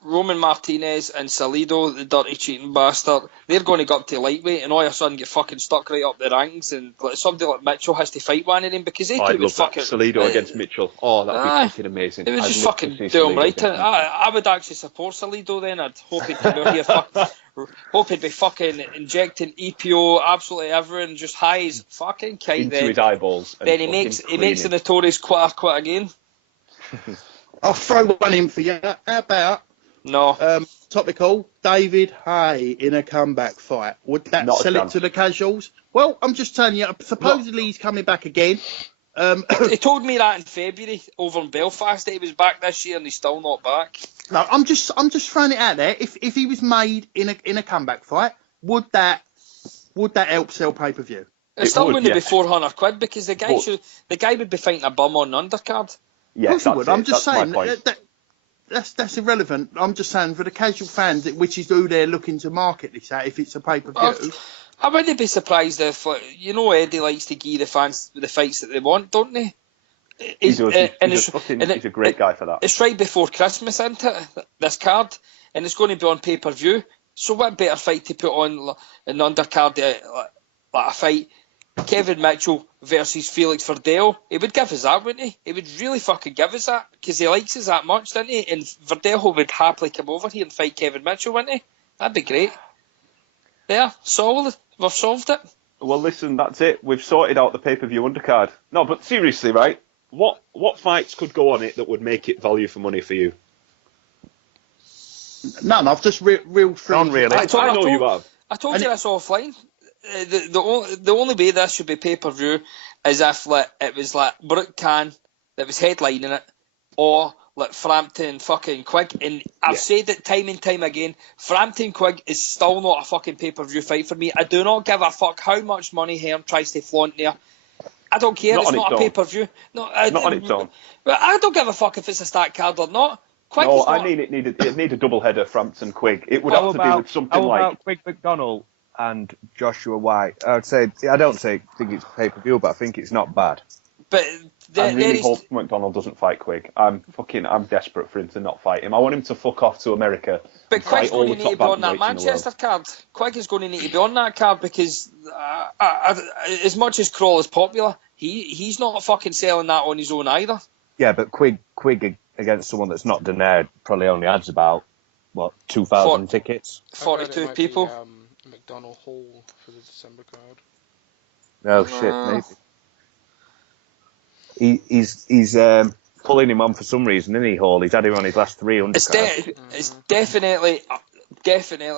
Roman Martinez and Salido, the dirty cheating bastard, they're going to go up to lightweight and all of a sudden get fucking stuck right up the ranks, and like, somebody like Mitchell has to fight one of them because they I'd could love fucking that. Salido against Mitchell. Oh, that'd be fucking amazing. They would I'd just love to fucking see do him Salido right. against Mitchell. I would actually support Salido then. I'd hope he'd come out here hope he'd be fucking injecting EPO absolutely everything, just high as fucking kite. Into Then his eyeballs. And then he fucking makes the clean notorious quit again. I'll throw one in for you. How about No. topical David Hay in a comeback fight? Would that Not a sell it chance. to the casuals? Well, I'm just telling you. Supposedly he's coming back again. He told me that in February over in Belfast that he was back this year and he's still not back. No, I'm just throwing it out there. If he was made in a comeback fight, would that help sell pay per view? It still would, wouldn't be yes. £400 because the guy would be fighting a bum on the undercard. Yeah, Of course he that's would. it. I'm just That's saying my point. that's irrelevant. I'm just saying for the casual fans, which is who they're looking to market this at, if it's a pay per view. I wouldn't be surprised if, Eddie likes to give the fans the fights that they want, don't they? He does. He's a great guy for that. It's right before Christmas, isn't it? This card, and it's going to be on pay per view. So what better fight to put on an undercard like a fight? Kevin Mitchell versus Felix Verdell. He would give us that, wouldn't he? He would really fucking give us that because he likes us that much, doesn't he? And Verdell would happily come over here and fight Kevin Mitchell, wouldn't he? That'd be great. There, solved. We've solved it. Well, listen, that's it. We've sorted out the pay-per-view undercard. No, but seriously, right? What fights could go on it that would make it value for money for you? None. I've just reeled through. None really. I know you have. I told you this offline. The only way this should be pay-per-view is if it was like Brooke Khan that was headlining it, or like Frampton fucking Quigg. And I've said it time and time again, Frampton Quigg is still not a fucking pay-per-view fight for me. I do not give a fuck how much money Hearn tries to flaunt there. I don't care. It's not a pay-per-view. Not on its own. But I don't give a fuck if it's a stacked card or not. Quigg no, I mean it need a double header, Frampton Quigg. It would have to be with something like. How about Quigg McDonald and Joshua White? I would say I don't think it's pay-per-view, but I think it's not bad. But I really hope McDonald doesn't fight Quigg. I'm desperate for him to not fight him. I want him to fuck off to America. But Quigg's going to need to be on that Manchester card. Quigg is going to need to be on that card because as much as Crawl is popular, he's not fucking selling that on his own either. Yeah, but Quigg against someone that's not Donaire probably only adds about 2,000 tickets. 42 people. McDonald Hall for the December card. Oh shit, maybe. He's pulling him on for some reason, isn't he, Hall? He's had him on his last 300. It's definitely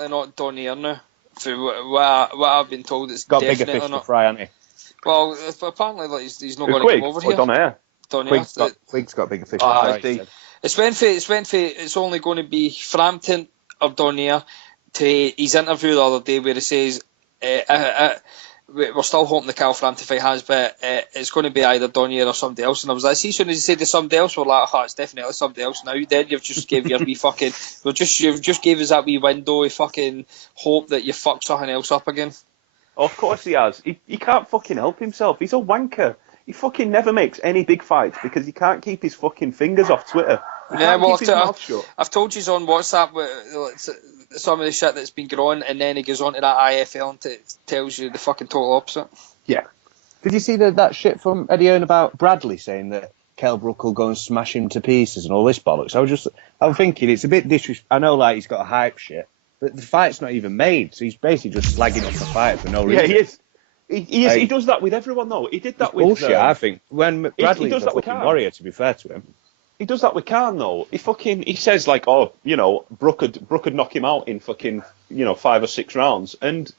not Donaire now. For what I've been told, it's got definitely bigger fish not. to fry, hasn't he? Well, apparently he's not going to come over here. Donaire. Quigg's got bigger fish to fry. It's only going to be Frampton or Donaire to his interview the other day where he says we're still hoping the Cal Frampton fight has, but it's going to be either Donaire or somebody else. And I was like, see, as soon as he said to somebody else, we're like, it's definitely somebody else now. Then you've just gave your wee fucking, you've just gave us that wee window of fucking hope that you fuck something else up again. Of course he has. He can't fucking help himself. He's a wanker. He fucking never makes any big fights because he can't keep his fucking fingers off Twitter. I've told you on WhatsApp some of the shit that's been growing, and then he goes on to that IFL and tells you the fucking total opposite. Yeah. Did you see that shit from Eddie Hearn about Bradley saying that Kell Brook will go and smash him to pieces and all this bollocks? I'm thinking it's a bit disrespectful. I know, it's got a hype shit, but the fight's not even made, so he's basically just slagging off the fight for no reason. Yeah, he is. He does that with everyone, though. He did that with... bullshit, I think. When Bradley's a fucking warrior, to be fair to him. He does that with Khan, though. He says, Brook would knock him out in fucking, 5 or 6 rounds. And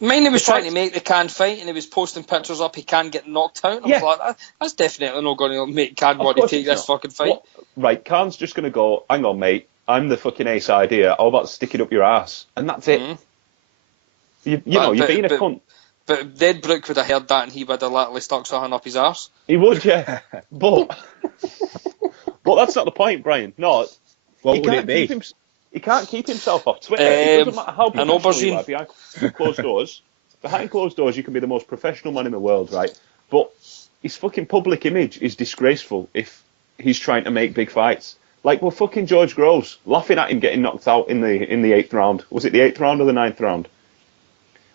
Mainly was trying to make the Khan fight, and he was posting pictures up he can get knocked out. I was like, that's definitely not going to make Khan want to take this fucking fight. Right, Khan's just going to go, hang on, mate, I'm the fucking ace idea. How about stick it up your ass? And that's it. You're being a cunt. But then Brook would have heard that, and he would have literally stuck something up his arse. He would, yeah. But that's not the point, Brian. No. What would it be? He can't keep himself off Twitter. It doesn't matter how professional you are behind closed doors. Behind closed doors, you can be the most professional man in the world, right? But his fucking public image is disgraceful if he's trying to make big fights. Fucking George Groves, laughing at him getting knocked out in the 8th round. Was it the 8th round or the 9th round?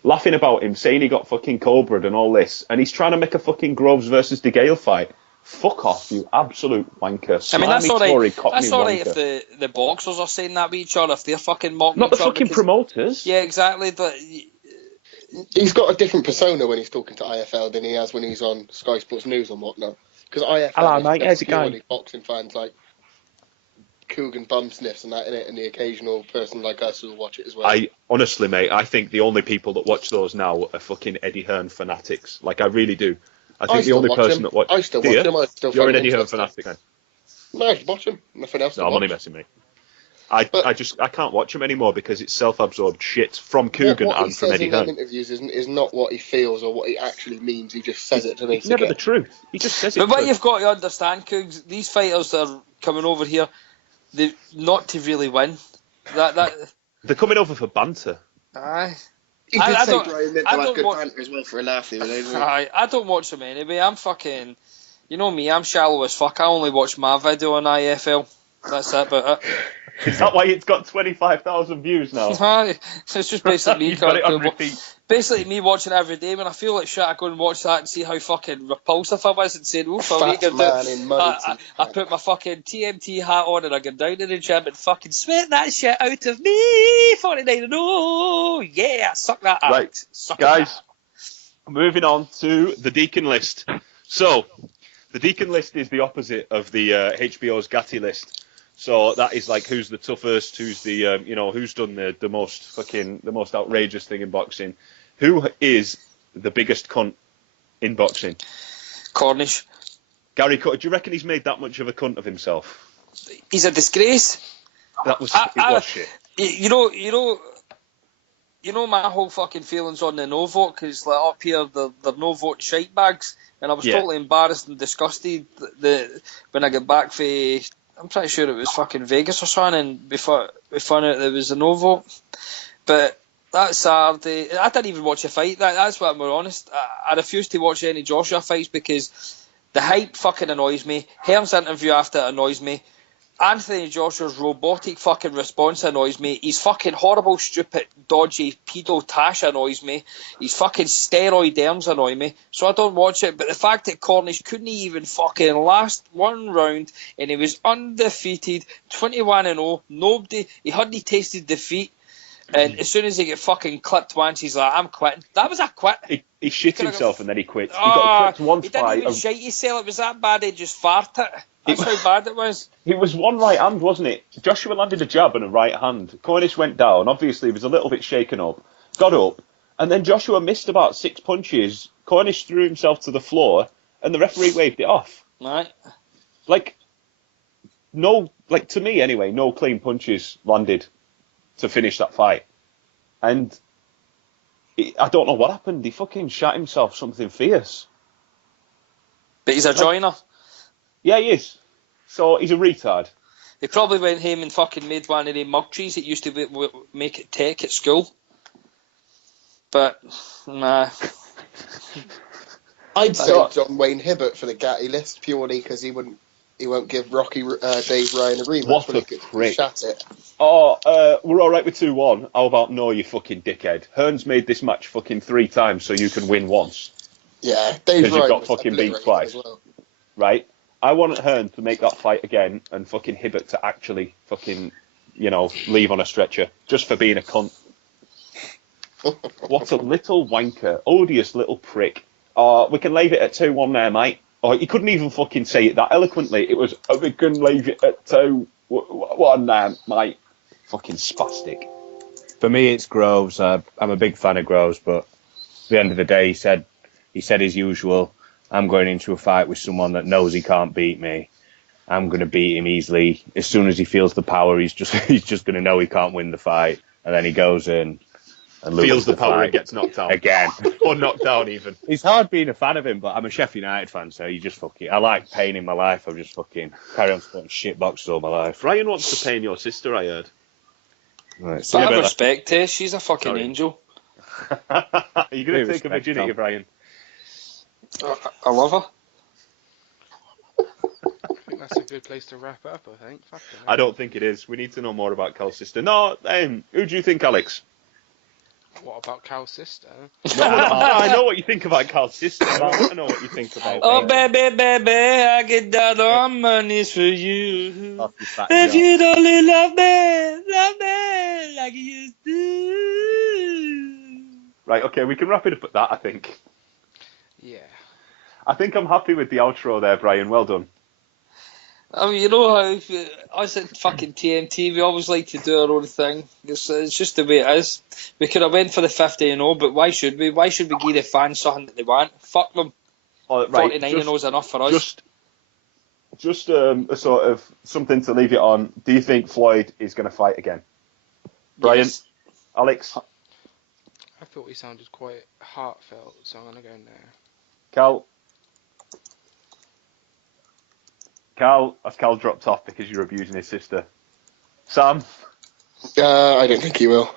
Laughing about him, saying he got fucking cobra'd and all this, and he's trying to make a fucking Groves versus DeGale fight. Fuck off, you absolute wanker. I mean, that's alright. That's alright if the boxers are saying that with each other, if they're fucking mocking not the fucking promoters. Yeah, exactly. He's got a different persona when he's talking to IFL than he has when he's on Sky Sports News and whatnot. Because IFL is purely boxing fans like Coogan bum sniffs and that in it, and the occasional person like us who will watch it as well. Honestly, mate, I think the only people that watch those now are fucking Eddie Hearn fanatics. I really do. I think the only person that watches... I still watch him. You're an Eddie Hearn fanatic, then? No, I just watch him. Nothing else. No, I'm only messing, mate. I can't watch him anymore because it's self-absorbed shit from Coogan and from Eddie Hearn. What he says in interviews is not what he feels or what he actually means. He just says it to me. It's never the truth. He just says it. But what you've got to understand, Coogs, these fighters that are coming over here, they not to really win. They're coming over for banter. Aye. He did say Brian meant to have good banter as well for a laugh the other day, didn't he? I don't watch them anyway. I'm fucking... You know me, I'm shallow as fuck. I only watch my video on IFL. That's it, but... Is that why it's got 25,000 views now? Aye. It's just basically me... Basically me watching every day. When I feel like shit, I go and watch that and see how fucking repulsive I was and saying, oof, I put my fucking TMT hat on and I go down to the gym and fucking sweat that shit out of me. 49-0. Yeah, suck that out. Right, guys, moving on to the Deacon list. So, the The Deacon list is the opposite of the HBO's Gatti list. So that is like who's the toughest, who's the who's done the most outrageous thing in boxing. Who is the biggest cunt in boxing? Cornish. Gary Cutler. Do you reckon he's made that much of a cunt of himself? He's a disgrace. That was it was shit. You know my whole fucking feelings on the no vote, because like up here they're no vote shite bags, and I was totally embarrassed and disgusted when I got back for, I'm pretty sure it was fucking Vegas or something, and before we found out there was a no vote. But that Saturday, I didn't even watch a fight. That's what I'm more honest. I refuse to watch any Joshua fights because the hype fucking annoys me. Hearn's interview after it annoys me. Anthony Joshua's robotic fucking response annoys me. His fucking horrible, stupid, dodgy pedo tash annoys me. His fucking steroid arms annoy me. So I don't watch it. But the fact that Cornish couldn't even fucking last one round and he was undefeated, 21-0, he hardly tasted defeat. And as soon as he get fucking clipped once, he's like, I'm quitting. That was a quit. He shit himself and then he quit. He got clipped once. He didn't even shite himself. It was that bad. He just farted. That's how bad it was. It was one right hand, wasn't it? Joshua landed a jab and a right hand. Cornish went down. Obviously, he was a little bit shaken up. Got up. And then Joshua missed about 6 punches. Cornish threw himself to the floor. And the referee waved it off. Right. To me anyway, no clean punches landed to finish that fight. And I don't know what happened. He fucking shot himself something fierce. But he's a joiner. Yeah, he is. So he's a retard. He probably went home and fucking made one of the mug trees that used to make it tech at school. But, nah. I'd say John Wayne Hibbert for the Gatti list purely because he won't give Rocky Dave Ryan a rematch. What a prick. Shat it. We're alright with 2-1. How about no, you fucking dickhead? Hearn's made this match fucking 3 times so you can win once. Yeah, Dave Ryan. Because you've got fucking beat twice. Well. Right? I want Hearn to make that fight again and fucking Hibbert to actually fucking, leave on a stretcher just for being a cunt. What a little wanker. Odious little prick. We can leave it at 2-1 there, mate. He couldn't even fucking say it that eloquently. It was, we can leave it at 2-1 there, mate. Fucking spastic. For me, it's Groves. I'm a big fan of Groves, but at the end of the day, he said his usual, I'm going into a fight with someone that knows he can't beat me. I'm going to beat him easily. As soon as he feels the power, he's just going to know he can't win the fight. And then he goes in and loses feels the power fight and gets knocked out. Again. Or knocked down even. It's hard being a fan of him, but I'm a Sheffield United fan, so you just fucking... I like pain in my life. I've just fucking carry on supporting shit boxes all my life. Ryan wants to pain your sister, I heard. Right, but I respect her. She's a fucking angel. Are you going to take a virginity, Brian? I love her. I think that's a good place to wrap it up, I think. I don't think it is. We need to know more about Cal's sister. No, who do you think, Alex? What about Cal's sister? No, I know what you think about Cal's sister. I want to know what you think about Oh, baby, I get down on my knees for you. If you'd only love me like you used to. Right, okay, we can wrap it up at that, I think. Yeah. I think I'm happy with the outro there, Brian. Well done. I mean, you know how us at fucking TNT, we always like to do our own thing. It's just the way it is. We could have went for the 50-0, but why should we? Why should we give the fans something that they want? Fuck them. Right, 49-0 is enough for us. Just a sort of something to leave it on. Do you think Floyd is going to fight again? Brian? Yes. Alex? I thought he sounded quite heartfelt, so I'm going to go now. Cal dropped off because you're abusing his sister. Sam? I don't think he will.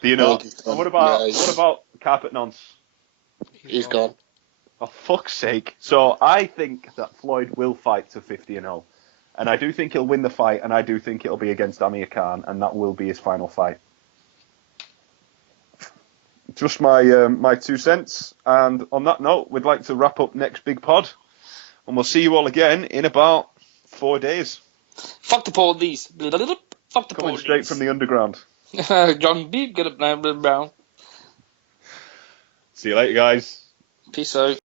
Do you know? What about Carpet Nonce? He's gone. For fuck's sake. So I think that Floyd will fight to 50-0. And I do think he'll win the fight, and I do think it'll be against Amir Khan, and that will be his final fight. Just my 2 cents. And on that note, we'd like to wrap up next big pod. And we'll see you all again in about 4 days. Fuck the police. Fuck the Coming police. straight from the underground. John Beep, get up now, Brown. See you later, guys. Peace out.